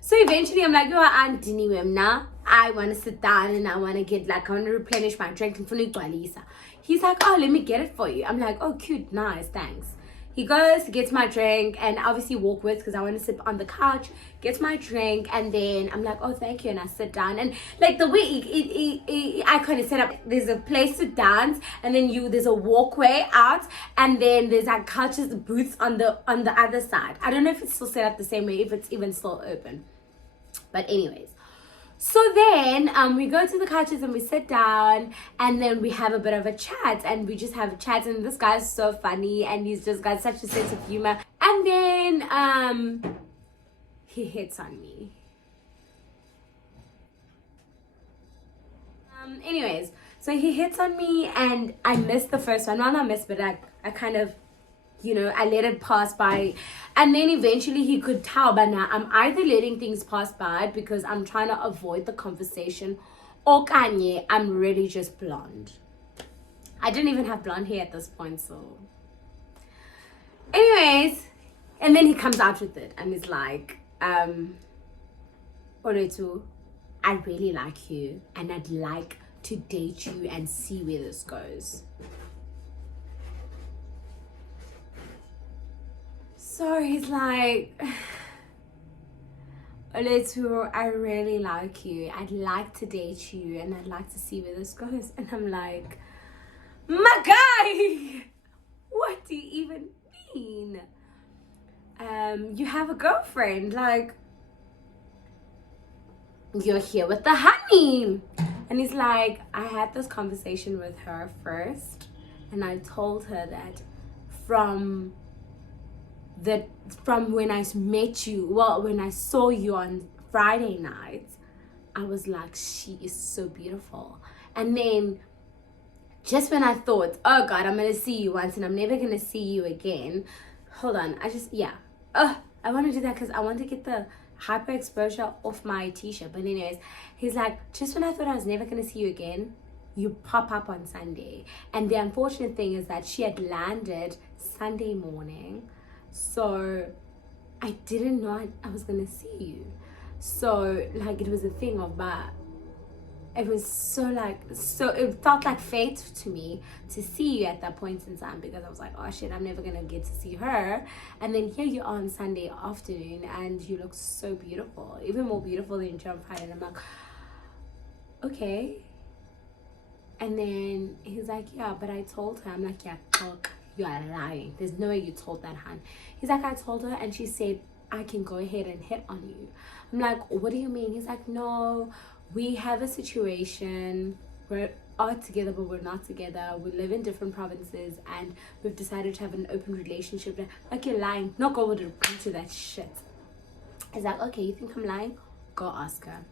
So eventually I'm like, yo, I'm dinning now. I want to sit down and I want to replenish my drink. He's like, oh, let me get it for you. I'm like, oh, cute, nice, thanks. He goes, gets my drink, and obviously walk with because I want to sit on the couch, gets my drink, and then I'm like, oh, thank you, and I sit down. And like the way I kind of set up, there's a place to dance, and then there's a walkway out, and then there's like couches, booths on the other side. I don't know if it's still set up the same way, if it's even still open. But anyways. So then we go to the couches and we sit down, and then we have a bit of a chat, and we just have a chat, and this guy's so funny, and he's just got such a sense of humor. And then he hits on me. Anyways, so he hits on me, and I missed the first one. Well, not missed, but I kind of, I let it pass by. And then eventually he could tell, but now I'm either letting things pass by because I'm trying to avoid the conversation, or kanye, I'm really just blonde. I didn't even have blonde hair at this point, so. Anyways, and then he comes out with it and he's like, Oletu, I really like you and I'd like to date you and see where this goes. So he's like, Oletu, I really like you. I'd like to date you and I'd like to see where this goes. And I'm like, my guy, what do you even mean? You have a girlfriend, like, you're here with the honey. And he's like, I had this conversation with her first, and I told her that from when I met you, when I saw you on Friday night, I was like, she is so beautiful. And then just when I thought, oh God, I'm going to see you once and I'm never going to see you again. Hold on. I want to do that because I want to get the hyper exposure off my t-shirt. But anyways, he's like, just when I thought I was never going to see you again, you pop up on Sunday. And the unfortunate thing is that she had landed Sunday morning. So I didn't know I was going to see you. So like it was a thing of that. It was so it felt like fate to me to see you at that point in time, because I was like, oh shit, I'm never gonna get to see her. And then here you are on Sunday afternoon and you look so beautiful, even more beautiful than John Friday. And I'm like, okay. And then he's like, yeah, but I told her. I'm like, yeah, fuck, you are lying. There's no way you told that, hun. He's like, I told her and she said I can go ahead and hit on you. I'm like, what do you mean? He's like, no, we have a situation. We are together, but we're not together. We live in different provinces and we've decided to have an open relationship. Like, you're lying. Not go to agree to that shit. He's like, okay, you think I'm lying? Go ask her.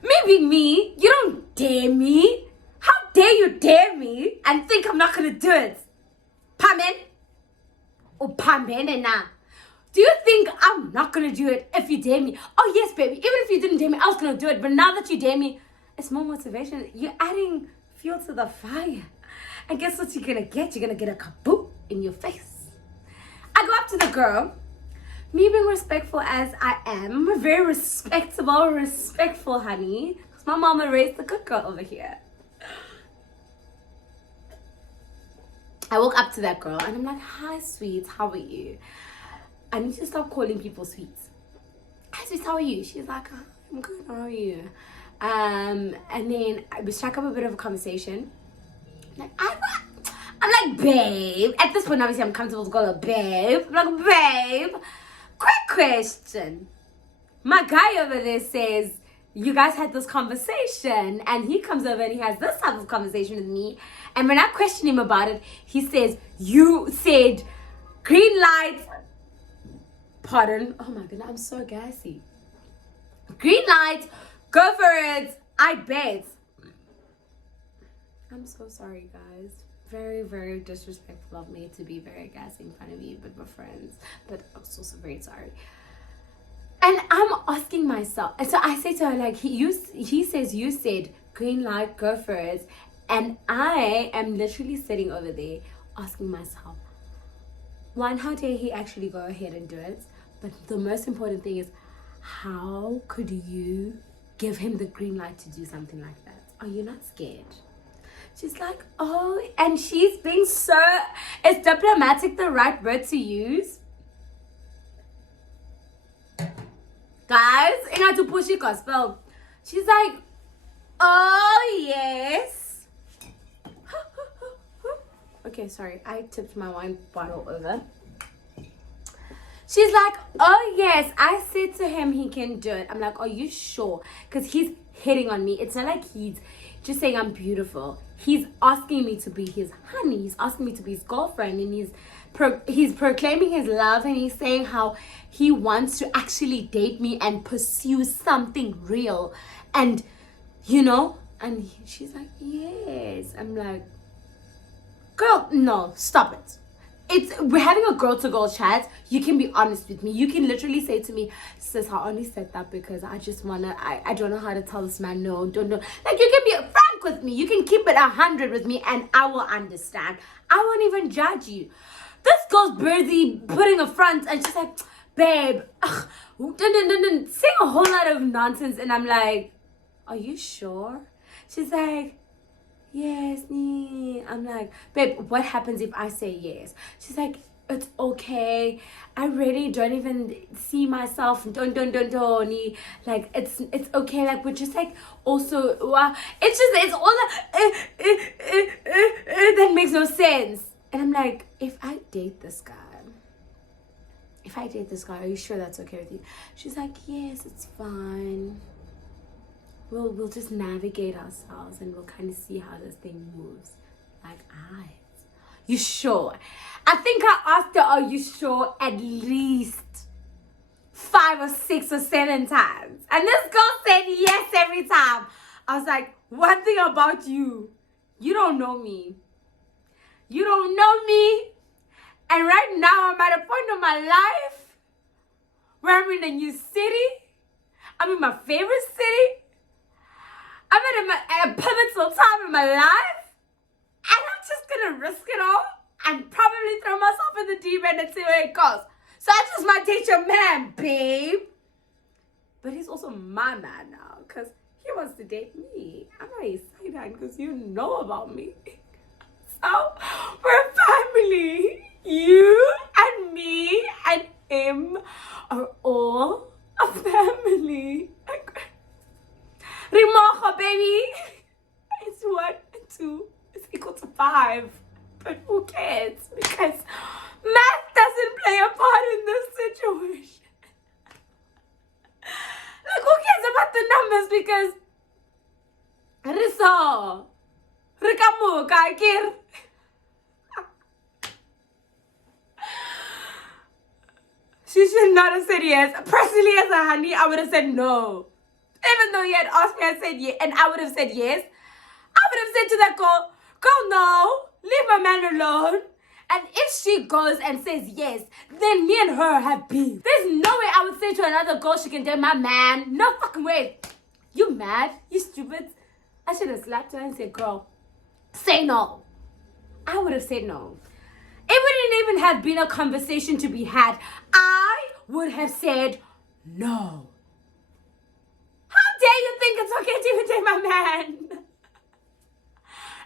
Maybe me. You don't dare me. How dare you dare me and think I'm not gonna do it? Pamen? Oh, Pamen na. Do you think I'm not gonna do it if you dare me? Oh yes, baby. Even if you didn't dare me, I was gonna do it. But now that you dare me, it's more motivation. You're adding fuel to the fire. And guess what you're gonna get? You're gonna get a kaboom in your face. I go up to the girl. Me being respectful as I am, very respectful, honey. Because my mama raised the good girl over here. I walk up to that girl and I'm like, hi, sweet, how are you? I need to stop calling people sweets. Hi, sweet, how are you? She's like, oh, I'm good, how are you? And then we struck up a bit of a conversation. I'm like, babe. At this point, obviously, I'm comfortable to call her babe. I'm like, babe, quick question. My guy over there says, you guys had this conversation, and he comes over and he has this type of conversation with me. And when I question him about it, he says, you said green light. Pardon. Oh my goodness, I'm so gassy. Green light, go for it. I bet. I'm so sorry, guys. Very, very disrespectful of me to be very gassy in front of you, but we're friends. But I'm so very sorry. And I'm asking myself, and so I say to her, like, he says, you said green light, go for it. And I am literally sitting over there asking myself, one, how dare he actually go ahead and do it? But the most important thing is, how could you give him the green light to do something like that? Are you not scared? She's like, oh, and she's being so, is diplomatic the right word to use? Guys, in order to push it gospel. She's like, oh, yes. Okay, sorry, I tipped my wine bottle over. She's like, oh yes, I said to him he can do it. I'm like, are you sure? Because he's hitting on me. It's not like he's just saying I'm beautiful. He's asking me to be his honey. He's asking me to be his girlfriend. And he's proclaiming his love. And he's saying how he wants to actually date me and pursue something real. And, you know, and she's like, yes. I'm like, girl, no, stop it. We're having a girl-to-girl chat. You can be honest with me. You can literally say to me, sis, I only said that because I just wanna, I don't know how to tell this man no, don't know. Like, you can be frank with me. You can keep it 100 with me and I will understand. I won't even judge you. This girl's busy putting a front and she's like, babe, saying a whole lot of nonsense. And I'm like, are you sure? She's like, yes, I'm like, babe, what happens if I say yes? She's like, it's okay. I really don't even see myself. Don't. Like, it's okay. Like, we're just like, also, it's all that makes no sense. And I'm like, if I date this guy, are you sure that's okay with you? She's like, yes, it's fine. We'll just navigate ourselves and we'll kind of see how this thing moves. Like, you sure? I think I asked her, are you sure, at least 5 5 or 6 or 7 times. And this girl said yes every time. I was like, one thing about you, you don't know me. You don't know me. And right now I'm at a point in my life where I'm in a new city. I'm in my favorite city. I'm at a pivotal time in my life. And I'm just going to risk it all and probably throw myself in the deep end and see where it goes. So I just might date your man, babe. But he's also my man now because he wants to date me. I'm not his side hand because you know about me. So we're a family. You and me and him are all a family. Rimoja, baby. It's 1 and 2 is equal to 5. But who cares? Because math doesn't play a part in this situation. Like, who cares about the numbers? Because Riso, Rikamu, Kaikir. She should not have said yes. Personally, as a honey, I would have said no. Even though he had asked me, I said yes, and I would have said yes. I would have said to that girl, no, leave my man alone. And if she goes and says yes, then me and her have beef. There's no way I would say to another girl she can date my man. No fucking way. You mad? You stupid? I should have slapped her and said, girl, say no. I would have said no. It wouldn't even have been a conversation to be had. I would have said no. How dare you think it's okay to even date my man?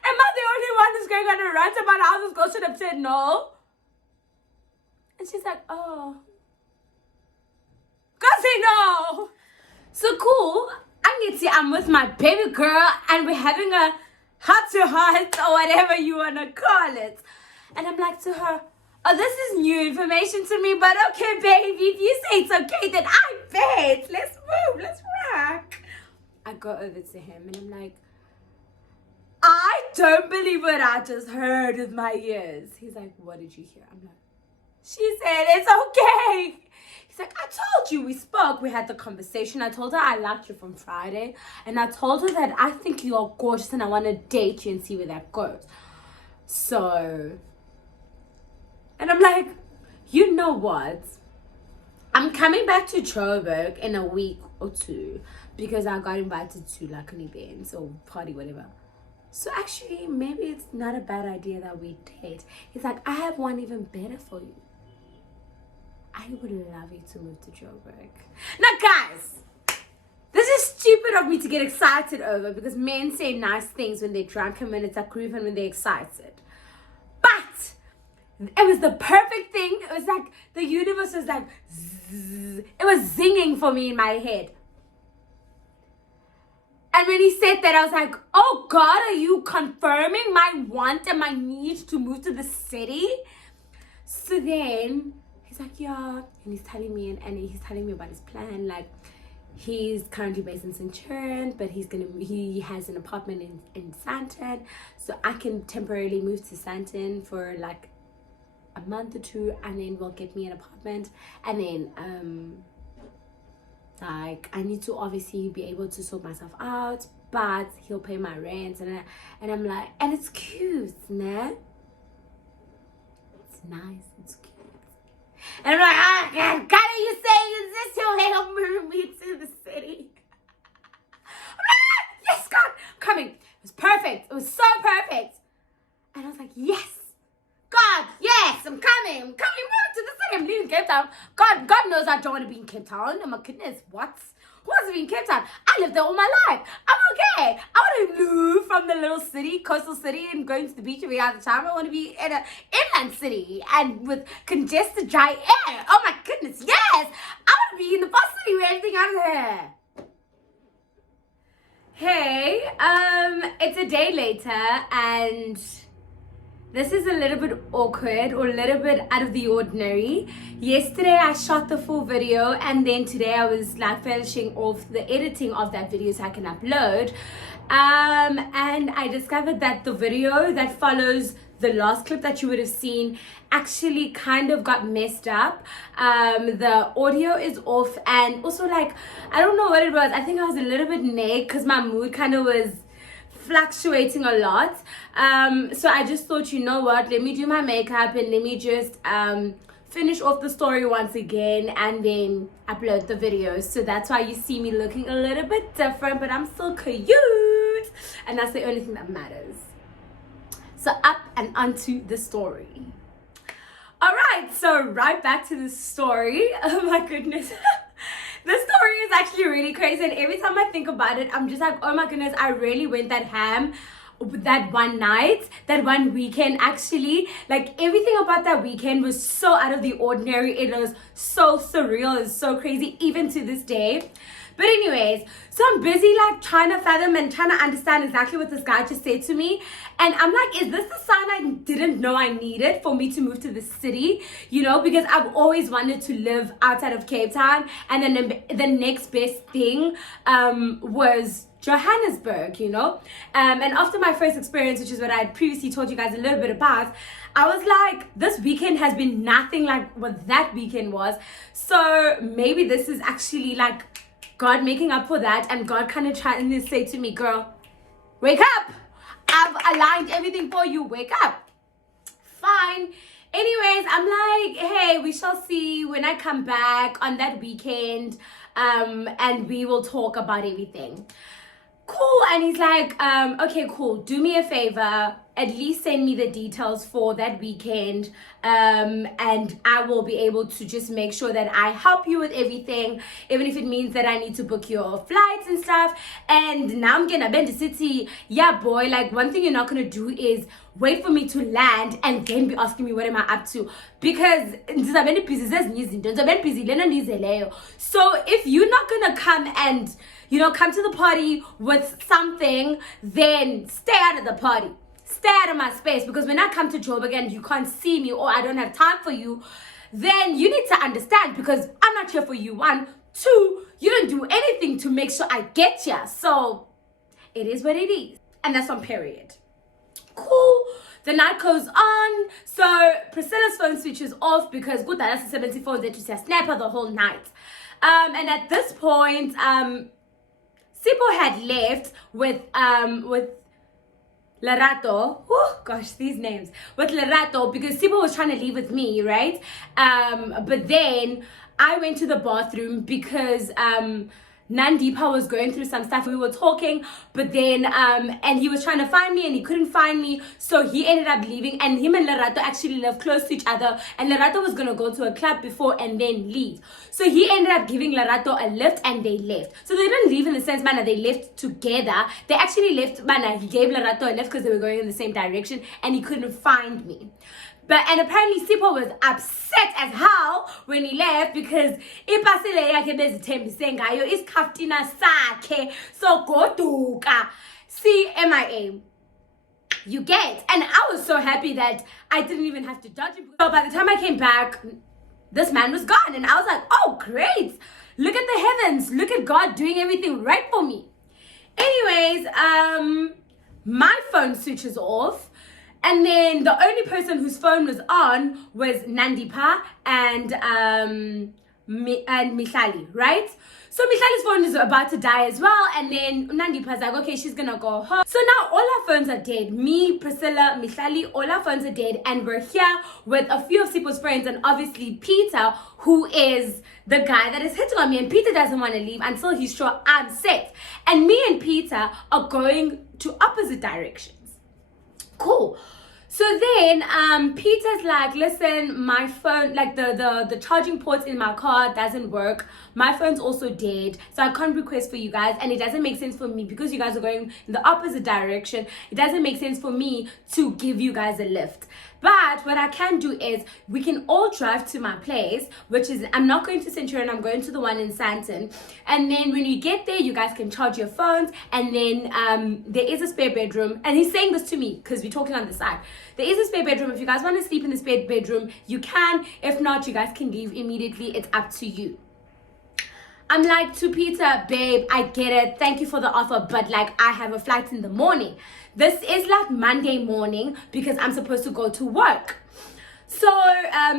Am I the only one who's going on a rant about how this girl should have said no? And she's like, oh. Go say no. So cool. I'm with my baby girl and we're having a heart-to-heart or whatever you want to call it. And I'm like to her, oh, this is new information to me, but okay, baby, if you say it's okay, then I bet. Let's move, let's rock. I go over to him and I'm like, I don't believe what I just heard with my ears. He's like, what did you hear? I'm like, she said it's okay. He's like, I told you, we spoke, we had the conversation. I told her I liked you from Friday. And I told her that I think you are gorgeous and I want to date you and see where that goes. So, and I'm like, you know what? I'm coming back to Joburg in a week or 2 because I got invited to like an event or party, whatever. So actually, maybe it's not a bad idea that we date. He's like, I have one even better for you. I would love you to move to Joburg. Now, guys, this is stupid of me to get excited over because men say nice things when they're drunk and when it's a groove and when they're excited. But it was the perfect thing. It was like the universe was like, zzz. It was zinging for me in my head. And when he said that, I was like, oh God, are you confirming my want and my need to move to the city? So then he's like, yeah. And he's telling me, and he's telling me about his plan. Like, he's currently based in Centurion, but he has an apartment in Sandton. So I can temporarily move to Sandton for like a month or 2, and then we'll get me an apartment. And then, like, I need to obviously be able to sort myself out, but he'll pay my rent. And I'm like, and it's cute, nah? It's nice, it's cute. And I'm like, ah, God, are you saying, is this your way of moving me to the city? I'm like, yes, God, I'm coming. It was perfect. It was so perfect. And I was like, yes. God, yes, I'm coming. Move to the city. I'm leaving Cape Town. God knows I don't want to be in Cape Town. Oh my goodness, what? Who wants to be in Cape Town? I lived there all my life. I'm okay. I want to move from the little city, coastal city, and going to the beach every other time. I want to be in an inland city and with congested dry air. Oh my goodness, yes. I want to be in the bus city with everything out there. Hey, it's a day later and this is a little bit awkward or a little bit out of the ordinary. Yesterday I shot the full video and then today I was like finishing off the editing of that video so I can upload. And I discovered that the video that follows the last clip that you would have seen actually kind of got messed up. The audio is off, and also like I don't know what it was. I think I was a little bit naked because my mood kind of was fluctuating a lot. So I just thought, you know what, let me do my makeup and let me just finish off the story once again and then upload the videos. So that's why you see me looking a little bit different, but I'm still cute, and that's the only thing that matters. So up and onto the story. All right, so right back to the story. Oh my goodness. This story is actually really crazy, and every time I think about it, I'm just like, oh my goodness, I really went that ham that one night, that one weekend. Actually, like everything about that weekend was so out of the ordinary. It was so surreal and so crazy, even to this day. But anyways, so I'm busy like trying to fathom and trying to understand exactly what this guy just said to me. And I'm like, is this the sign I didn't know I needed for me to move to the city? You know, because I've always wanted to live outside of Cape Town. And then the next best thing was Johannesburg, you know. And after my first experience, which is what I had previously told you guys a little bit about, I was like, this weekend has been nothing like what that weekend was. So maybe this is actually like God making up for that, and God kind of trying to say to me, girl, wake up. I've aligned everything for you. Wake up. Fine. Anyways, I'm like, hey, we shall see when I come back on that weekend, and we will talk about everything. Cool. And he's like, okay, cool, do me a favor, at least send me the details for that weekend, and I will be able to just make sure that I help you with everything, even if it means that I need to book your flights and stuff. And now I'm gonna bend the city. Yeah, boy, like one thing you're not gonna do is wait for me to land and then be asking me what am I up to, because so if you're not gonna come and, you know, come to the party with something, then stay out of the party. Stay out of my space, because when I come to Joburg and you can't see me or I don't have time for you, then you need to understand, because I'm not here for you. 1, 2, you don't do anything to make sure I get ya. So it is what it is. And that's on period. Cool. The night goes on. So Priscilla's phone switches off because good, that's a 70 phone that you say snapper the whole night. And at this point, Sipho had left with Lerato. Oh gosh, these names. With Lerato, because Sipho was trying to leave with me, right? But then I went to the bathroom because Nandipa was going through some stuff. We were talking, but then and he was trying to find me and he couldn't find me, so he ended up leaving. And him and Lerato actually live close to each other, and Lerato was gonna go to a club before and then leave. So he ended up giving Lerato a lift and they left. So they didn't leave in the sense, manner, they left together. They actually left, manner, he gave Lerato a lift because they were going in the same direction and he couldn't find me. And apparently Sipho was upset as hell when he left, because ipasile yakhe bezithembise ngayo isikhafutina sakhe sogoduka CMIA. You get? And I was so happy that I didn't even have to judge him. So by the time I came back, this man was gone, and I was like, oh great, look at the heavens, look at God doing everything right for me. Anyways, my phone switches off. And then the only person whose phone was on was Nandipa and Mihlali, right? So Mihlali's phone is about to die as well. And then Nandipa's like, okay, she's gonna go home. So now all our phones are dead. Me, Priscilla, Mihlali, all our phones are dead. And we're here with a few of Sipho's friends, and obviously Peter, who is the guy that is hitting on me. And Peter doesn't want to leave until he's sure I'm safe. And me and Peter are going to opposite directions. Cool. So then Peter's like, listen, my phone, like the charging port in my car doesn't work. My phone's also dead, so I can't request for you guys, and it doesn't make sense for me because you guys are going in the opposite direction. It doesn't make sense for me to give you guys a lift. But what I can do is we can all drive to my place, which is, I'm not going to Centurion, I'm going to the one in Sandton. And then when you get there, you guys can charge your phones. And then there is a spare bedroom. And he's saying this to me because we're talking on the side. There is a spare bedroom. If you guys want to sleep in the spare bedroom, you can. If not, you guys can leave immediately. It's up to you. I'm like to Peter, babe, I get it. Thank you for the offer, but like I have a flight in the morning. This is like Monday morning because I'm supposed to go to work. So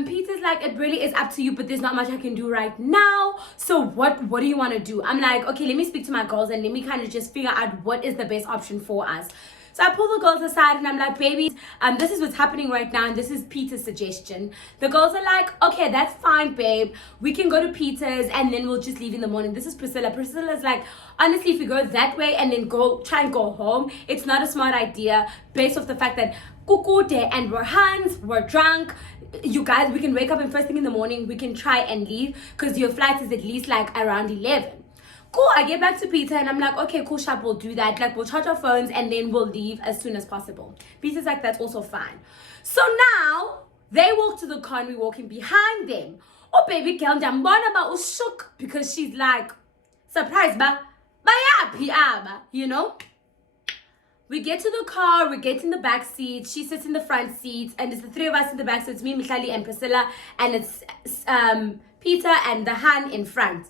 Peter's like, it really is up to you, but there's not much I can do right now. So what do you want to do? I'm like, okay, let me speak to my girls and let me kind of just figure out what is the best option for us. So I pull the girls aside and I'm like, babies, this is what's happening right now and this is Peter's suggestion. The girls are like, okay, that's fine, babe. We can go to Peter's and then we'll just leave in the morning. This is Priscilla. Priscilla's like, honestly, if we go that way and then try and go home, it's not a smart idea based off the fact that Kukude and Rohans were drunk. You guys, we can wake up and first thing in the morning, we can try and leave because your flight is at least like around 11. Cool, I get back to Peter and I'm like, okay, cool, sharp, we'll do that. Like, we'll charge our phones and then we'll leave as soon as possible. Peter's like, that's also fine. So now, they walk to the car and we're walking behind them. Oh, baby girl, Dambona ba shook because she's like, surprise, ba ya, you know? We get to the car, we get in the back seat, she sits in the front seat, and it's the three of us in the back, so it's me, Mihlali, and Priscilla, and it's Peter and the Han in front.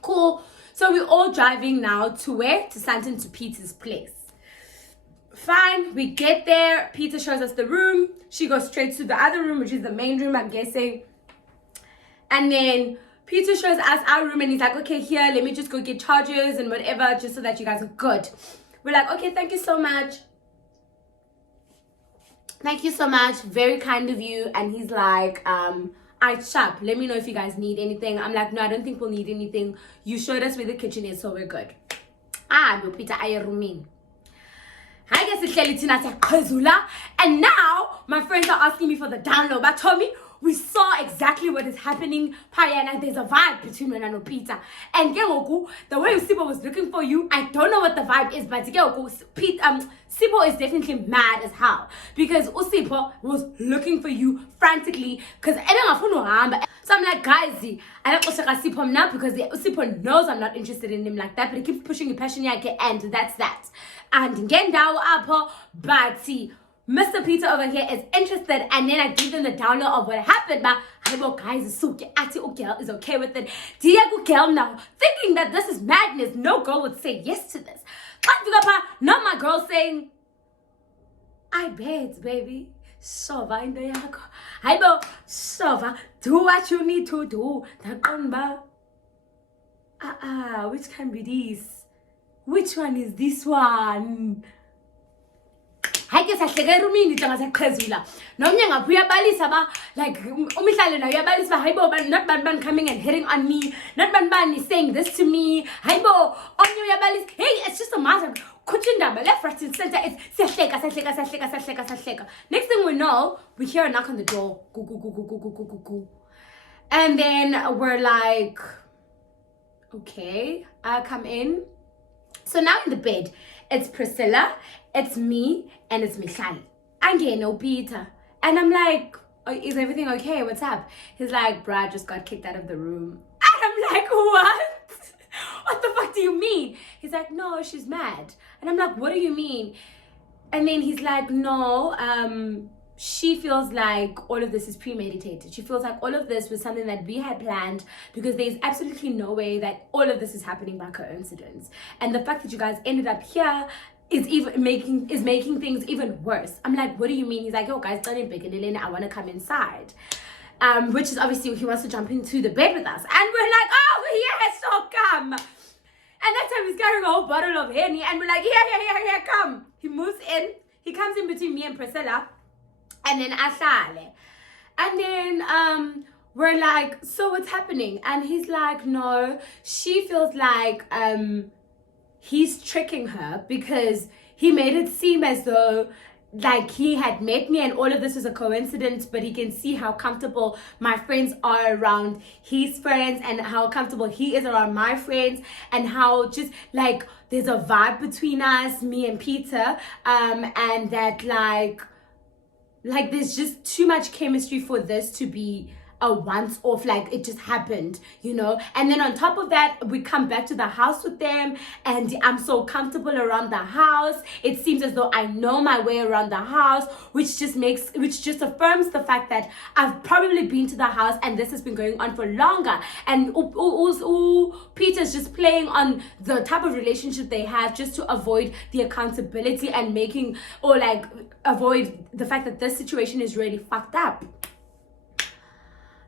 Cool. So we're all driving now to where? To Santon, to Peter's place. Fine, we get there, Peter shows us the room, she goes straight to the other room, which is the main room, I'm guessing. And then Peter shows us our room and he's like, okay, here, let me just go get chargers and whatever, just so that you guys are good. We're like, okay, thank you so much. Thank you so much. Very kind of you. And he's like, alright, sharp. Let me know if you guys need anything. I'm like, no, I don't think we'll need anything. You showed us where the kitchen is, so we're good. No, Peter, I am I guess it's and now my friends are asking me for the download. But Tommy, we saw exactly what is happening. Payana, there's a vibe between me and Peter. And the way Sipo was looking for you, I don't know what the vibe is, but Sipo is definitely mad as hell because Usipo was looking for you frantically because so I'm like, guys, I don't also Sipo now because Sipo knows I'm not interested in him like that, but he keeps pushing your passion and that's that. And again, but see, Mr. Peter over here is interested, and then I give them the download of what happened. But I know, guys, is okay with it. Diego girl now, thinking that this is madness. No girl would say yes to this. Not my girl saying, I bet, baby. Sova in the yako. Aibo, Sova, do what you need to do. Which can be this? Which one is this one? I guess I say Rumini Kazula. No young Buyabalisa, like Umihlale now, Yabalisa, Haibo, but not Ban coming and hitting on me, not Ban is saying this to me. Haibo, on your Yabalis, hey, it's just a matter of Kuchinda, my left, right, and center is Sasheka. Next thing we know, we hear a knock on the door. Go. And then we're like, okay, come in. So now in the bed, it's Priscilla, it's me, and it's Mihlali. And no Peter. And I'm like, oh, is everything okay? What's up? He's like, bruh, just got kicked out of the room. And I'm like, what? What the fuck do you mean? He's like, no, she's mad. And I'm like, what do you mean? And then he's like, no, she feels like all of this is premeditated. She feels like all of this was something that we had planned because there's absolutely no way that all of this is happening by coincidence. And the fact that you guys ended up here is making things even worse. I'm like, what do you mean? He's like, oh guys, I want to come inside. Which is obviously he wants to jump into the bed with us. And we're like, oh yes, so come. And that time he's carrying a whole bottle of Henny and we're like, here, come. He moves in. He comes in between me and Priscilla. And then Asale. And then we're like, so what's happening? And he's like, no, she feels like he's tricking her because he made it seem as though like he had met me and all of this was a coincidence, but he can see how comfortable my friends are around his friends and how comfortable he is around my friends and how just like there's a vibe between us, me and Peter, and that like there's just too much chemistry for this to be a once off, like it just happened, you know. And then on top of that, we come back to the house with them, and I'm so comfortable around the house. It seems as though I know my way around the house, which just affirms the fact that I've probably been to the house and this has been going on for longer. And Peter's just playing on the type of relationship they have, just to avoid the accountability and avoid the fact that this situation is really fucked up.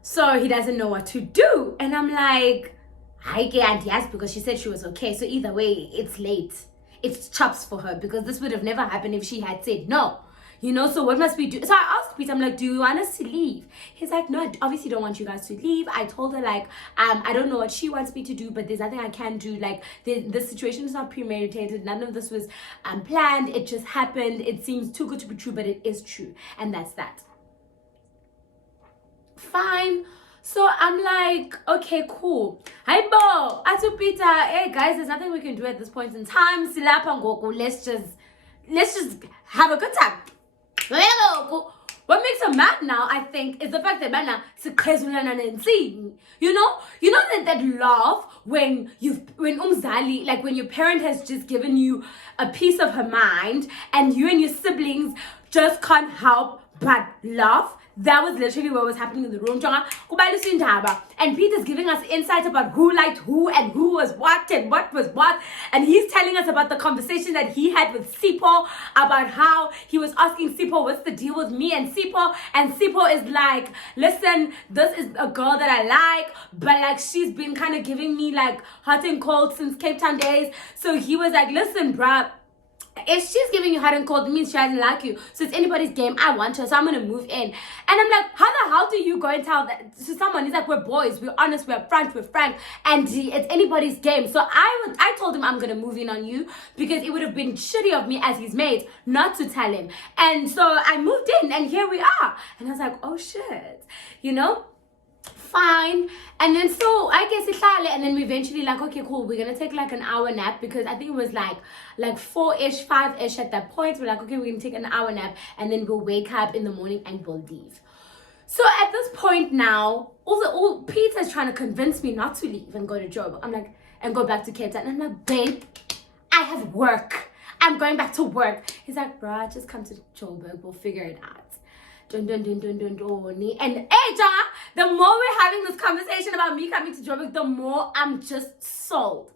So he doesn't know what to do. And I'm like, I can't, yes, because she said she was okay. So either way, it's late. It's chops for her, because this would have never happened if she had said no. You know, so what must we do? So I asked Peter, I'm like, do you want us to leave? He's like, no, I obviously don't want you guys to leave. I told her, like, I don't know what she wants me to do, but there's nothing I can do. Like, the situation is not premeditated. None of this was planned. It just happened. It seems too good to be true, but it is true. And that's that. Fine. So I'm like, okay, cool. Hi, Bo. I told Peter, hey guys, there's nothing we can do at this point in time. Let's just have a good time. What makes her mad now, I think, is the fact that you know that laugh when umzali, like when your parent has just given you a piece of her mind and you and your siblings just can't help but laugh. That was literally what was happening in the room. And Peter's giving us insight about who liked who and who was what and what was what. And he's telling us about the conversation that he had with Sipho, about how he was asking Sipho, what's the deal with me and Sipho? And Sipho is like, listen, this is a girl that I like, but like she's been kind of giving me like hot and cold since Cape Town days. So he was like, listen, bruh, if she's giving you hot and cold, it means she doesn't like you. So it's anybody's game. I want her, so I'm gonna move in. And I'm like, how the hell do you go and tell that to someone? He's like, we're boys, we're honest, we're upfront, we're frank, and it's anybody's game. So I told him I'm gonna move in on you, because it would have been shitty of me as his mate not to tell him. And so I moved in, and here we are. And I was like, oh shit, you know. Fine. And then so I guess it's and then we eventually like, okay, cool, we're gonna take like an hour nap, because I think it was like 4-ish, 5-ish at that point. We're like, okay, we're gonna take an hour nap, and then we'll wake up in the morning and we'll leave. So at this point now, all Peter's trying to convince me not to leave and go to Joburg. I'm like, and go back to Cape Town. And I'm like, babe, I have work. I'm going back to work. He's like, bruh, just come to Joburg, we'll figure it out. And the more we're having this conversation about me coming to Joburg, the more I'm just sold.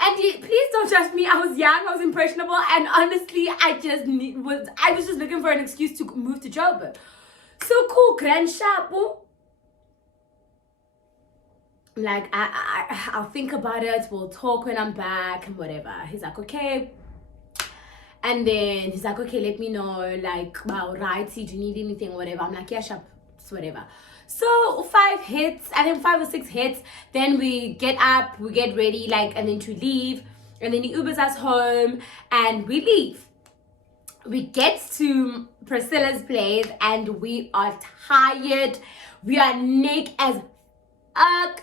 And please don't judge me. I was young, I was impressionable, and honestly, I was just looking for an excuse to move to Joburg. So cool, grand shabu. Like I'll think about it. We'll talk when I'm back and whatever. He's like, okay. And then he's like, okay, let me know, like, wow, right, do you need anything, whatever. I'm like, yeah, sure, whatever. So 5 hits, I think 5 or 6 hits. Then we get up, we get ready, like, and then to leave. And then he Ubers us home, and we leave. We get to Priscilla's place, and we are tired. We are naked as fuck.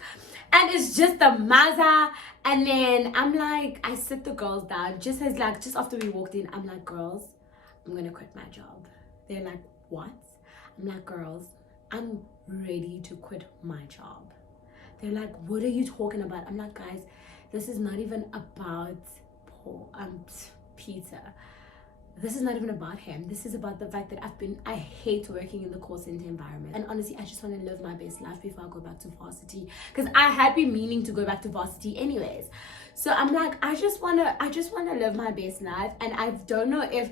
And it's just the maza. And then I'm like, I sit the girls down, just after we walked in, I'm like, girls, I'm gonna quit my job. They're like, what? I'm like, girls, I'm ready to quit my job. They're like, what are you talking about? I'm like, guys, this is not even about Peter. This is not even about him. This is about the fact that I hate working in the call center environment. And honestly, I just want to live my best life before I go back to varsity. Because I had been meaning to go back to varsity anyways. So I'm like, I just want to live my best life. And I don't know if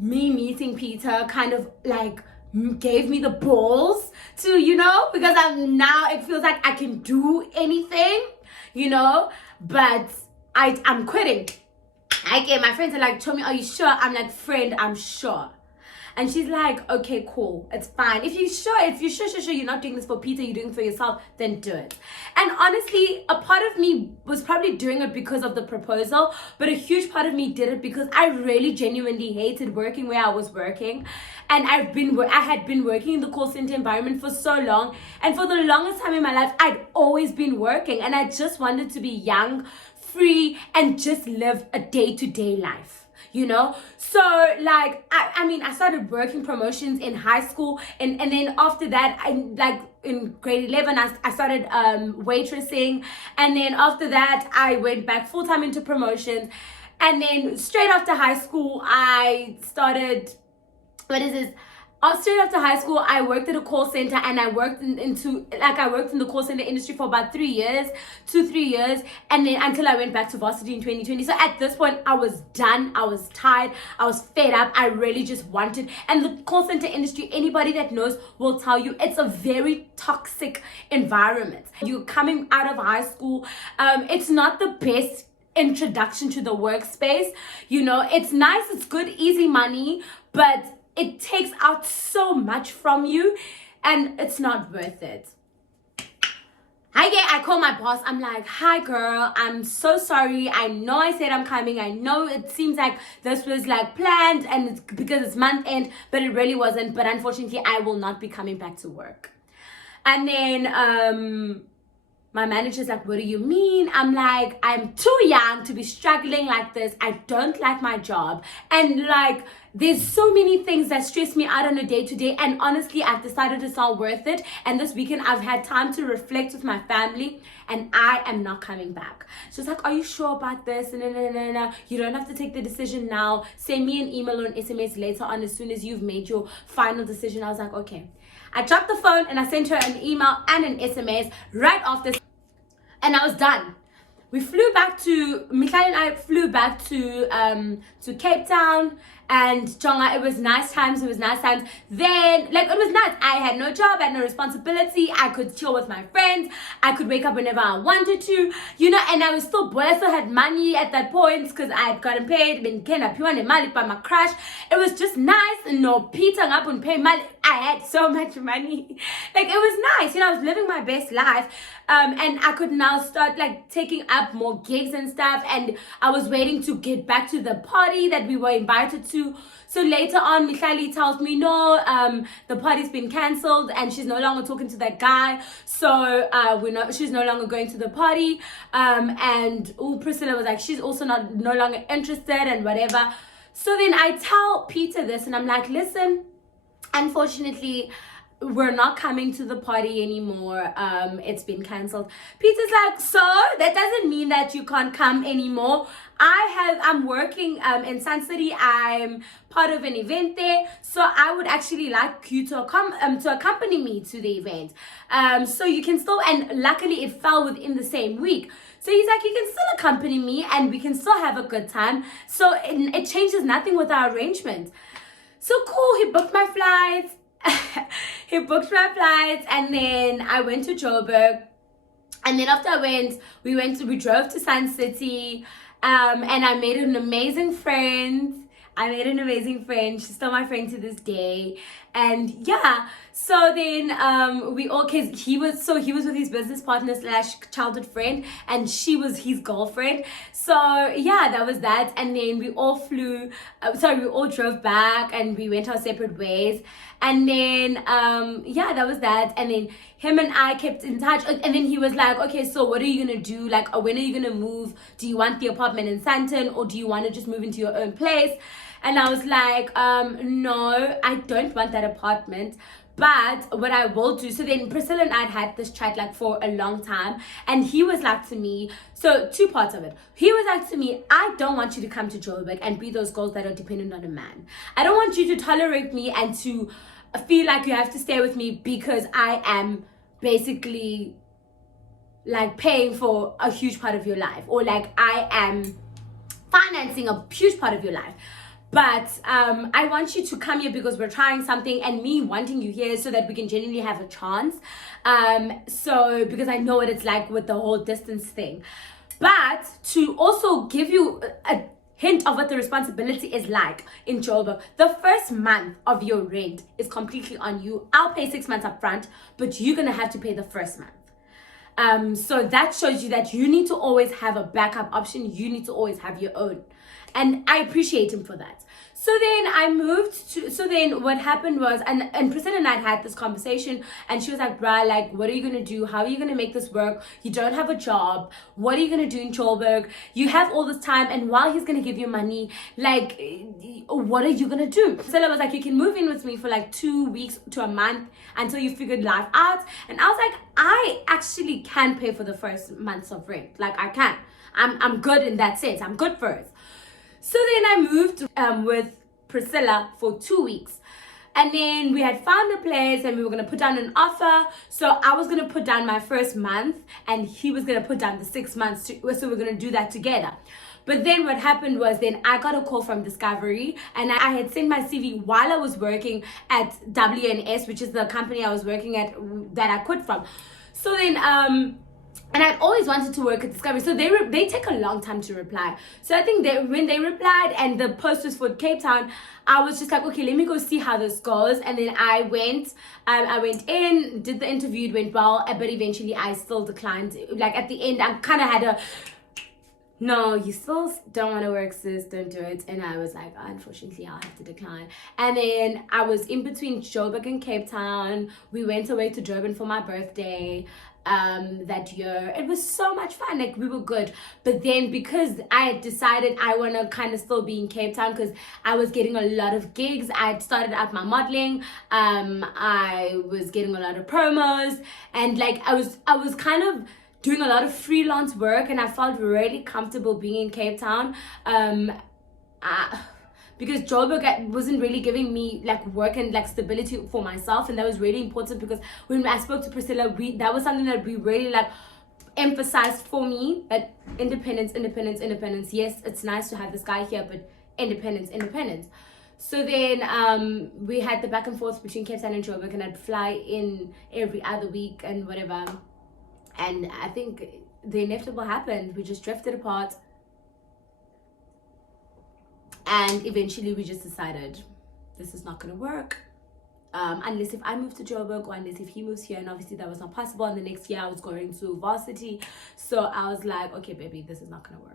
me meeting Peter kind of like gave me the balls to, you know, because now it feels like I can do anything, you know, but I'm quitting. My friends are like, Tommy, are you sure? I'm like, friend, I'm sure. And she's like, okay, cool, it's fine. If you're sure you're not doing this for Peter, you're doing it for yourself, then do it. And honestly, a part of me was probably doing it because of the proposal, but a huge part of me did it because I really genuinely hated working where I was working. And I had been working in the call center environment for so long. And for the longest time in my life, I'd always been working. And I just wanted to be young, free, and just live a day-to-day life. you know. So like I mean, I started working promotions in high school, and then after that, I like in grade 11 I started waitressing, and then after that I went back full-time into promotions, and then straight after high school I started, straight after high school, I worked at a call center, and I worked in the call center industry for about 3 years, 2-3 years, and then until I went back to varsity in 2020. So at this point, I was done. I was tired. I was fed up. I really just wanted, and the call center industry, anybody that knows will tell you, it's a very toxic environment. You're coming out of high school. It's not the best introduction to the workspace. You know, it's nice. It's good, easy money, but it takes out so much from you, and it's not worth it. I call my boss. I'm like, hi girl, I'm so sorry. I know I said I'm coming. I know it seems like this was like planned, and it's because it's month end, but it really wasn't. But unfortunately, I will not be coming back to work. And then my manager's like, what do you mean? I'm like, I'm too young to be struggling like this. I don't like my job. And like, there's so many things that stress me out on a day-to-day. And honestly, I've decided it's not worth it. And this weekend, I've had time to reflect with my family, and I am not coming back. She's like, are you sure about this? No. You don't have to take the decision now. Send me an email or an SMS later on as soon as you've made your final decision. I was like, okay. I dropped the phone and I sent her an email and an SMS right after, and I was done. We flew back to, Michael and I flew back to Cape Town and Jonga. It was nice times. Then, like, it was nice. I had no job, I had no responsibility. I could chill with my friends. I could wake up whenever I wanted to, you know, and I was still bored. I still had money at that point because I had gotten paid. By my crush. It was just nice. No, Peter up and pay money. I had so much money. Like, it was nice. You know, I was living my best life. And I could now start like taking up more gigs and stuff. And I was waiting to get back to the party that we were invited to. So later on, Michali tells me, no, the party's been cancelled and she's no longer talking to that guy. So she's no longer going to the party. And Priscilla was like, she's also no longer interested and whatever. So then I tell Peter this, and I'm like, listen, unfortunately, we're not coming to the party anymore. It's been cancelled. Peter's like, so that doesn't mean that you can't come anymore. I'm working in Sun City. I'm part of an event there, so I would actually like you to accompany me to the event. So you can still, and luckily it fell within the same week. So he's like, you can still accompany me and we can still have a good time. So it changes nothing with our arrangement. So cool, he booked my flights. And then I went to Joburg, and then after we drove to Sun City, and I made an amazing friend. She's still my friend to this day. And yeah, so then he was with his business partner / childhood friend, and she was his girlfriend. So yeah, that was that. And then we all drove back and we went our separate ways. And then that was that. And then him and I kept in touch, and then he was like, okay, so what are you gonna do? Like, when are you gonna move? Do you want the apartment in Sandton, or do you want to just move into your own place? And I was like, no, I don't want that apartment. But what I will do, so then Priscilla and I had this chat like for a long time, and he was like to me, so two parts of it. He was like to me, I don't want you to come to Joburg and be those girls that are dependent on a man. I don't want you to tolerate me and to feel like you have to stay with me because I am basically like paying for a huge part of your life, or like I am financing a huge part of your life. But I want you to come here because we're trying something, and me wanting you here so that we can genuinely have a chance. So because I know what it's like with the whole distance thing. But to also give you a hint of what the responsibility is like in Joburg, the first month of your rent is completely on you. I'll pay 6 months up front, but you're gonna have to pay the first month. So that shows you that you need to always have a backup option. You need to always have your own. and I appreciate him for that. So then what happened was, and Priscilla and I had this conversation, and she was like, bruh, like, what are you gonna do? How are you gonna make this work? You don't have a job. What are you gonna do in Joburg? You have all this time, and while he's gonna give you money, like, what are you gonna do? Priscilla was like, you can move in with me for like 2 weeks to a month until you figured life out. And I was like, I actually can pay for the first months of rent. Like, I can. I'm good in that sense. I'm good for it. So then I moved with Priscilla for 2 weeks. And then we had found a place and we were going to put down an offer. So I was going to put down my first month and he was going to put down the 6 months. So we're going to do that together. But then what happened was then I got a call from Discovery, and I had sent my CV while I was working at WNS, which is the company I was working at that I quit from. So then and I'd always wanted to work at Discovery, so they take a long time to reply. So I think when they replied and the post was for Cape Town, I was just like, okay, let me go see how this goes. And then I went in, did the interview, it went well, but eventually I still declined. Like at the end, I kind of had a, no, you still don't want to work, sis, don't do it. And I was like, oh, unfortunately, I'll have to decline. And then I was in between Joburg and Cape Town. We went away to Durban for my birthday that year. It was so much fun, like we were good. But then because I had decided I want to kind of still be in Cape Town because I was getting a lot of gigs. I had started out my modeling. I was getting a lot of promos, and like I was kind of doing a lot of freelance work, and I felt really comfortable being in Cape Town. Because Joburg wasn't really giving me like work and like stability for myself, and that was really important because when I spoke to Priscilla, that was something that we really like emphasized for me, that independence. Yes, it's nice to have this guy here, but independence. So then we had the back and forth between Cape Town and Joburg, and I'd fly in every other week and whatever. And I think the inevitable happened. We just drifted apart. And eventually we just decided this is not going to work. Unless if I move to Joburg or unless if he moves here. And obviously that was not possible. And the next year I was going to varsity. So I was like, okay, baby, this is not going to work.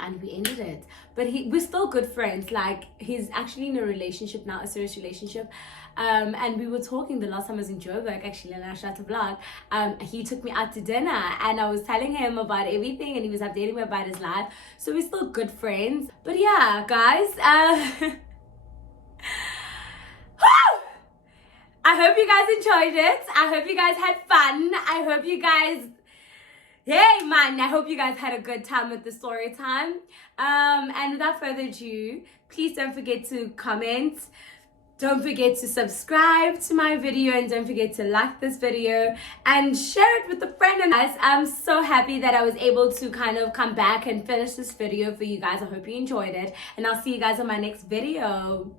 And we ended it. But we're still good friends. Like, he's actually in a relationship now, a serious relationship. And we were talking the last time I was in Joburg, actually, and I shot a vlog. He took me out to dinner, and I was telling him about everything, and he was updating me about his life. So we're still good friends. But yeah, guys, I hope you guys enjoyed it. I hope you guys had fun. I hope you guys... Hey man, I hope you guys had a good time with the story time. And without further ado, please don't forget to comment. Don't forget to subscribe to my video, and don't forget to like this video and share it with a friend. And guys, I'm so happy that I was able to kind of come back and finish this video for you guys. I hope you enjoyed it, and I'll see you guys on my next video.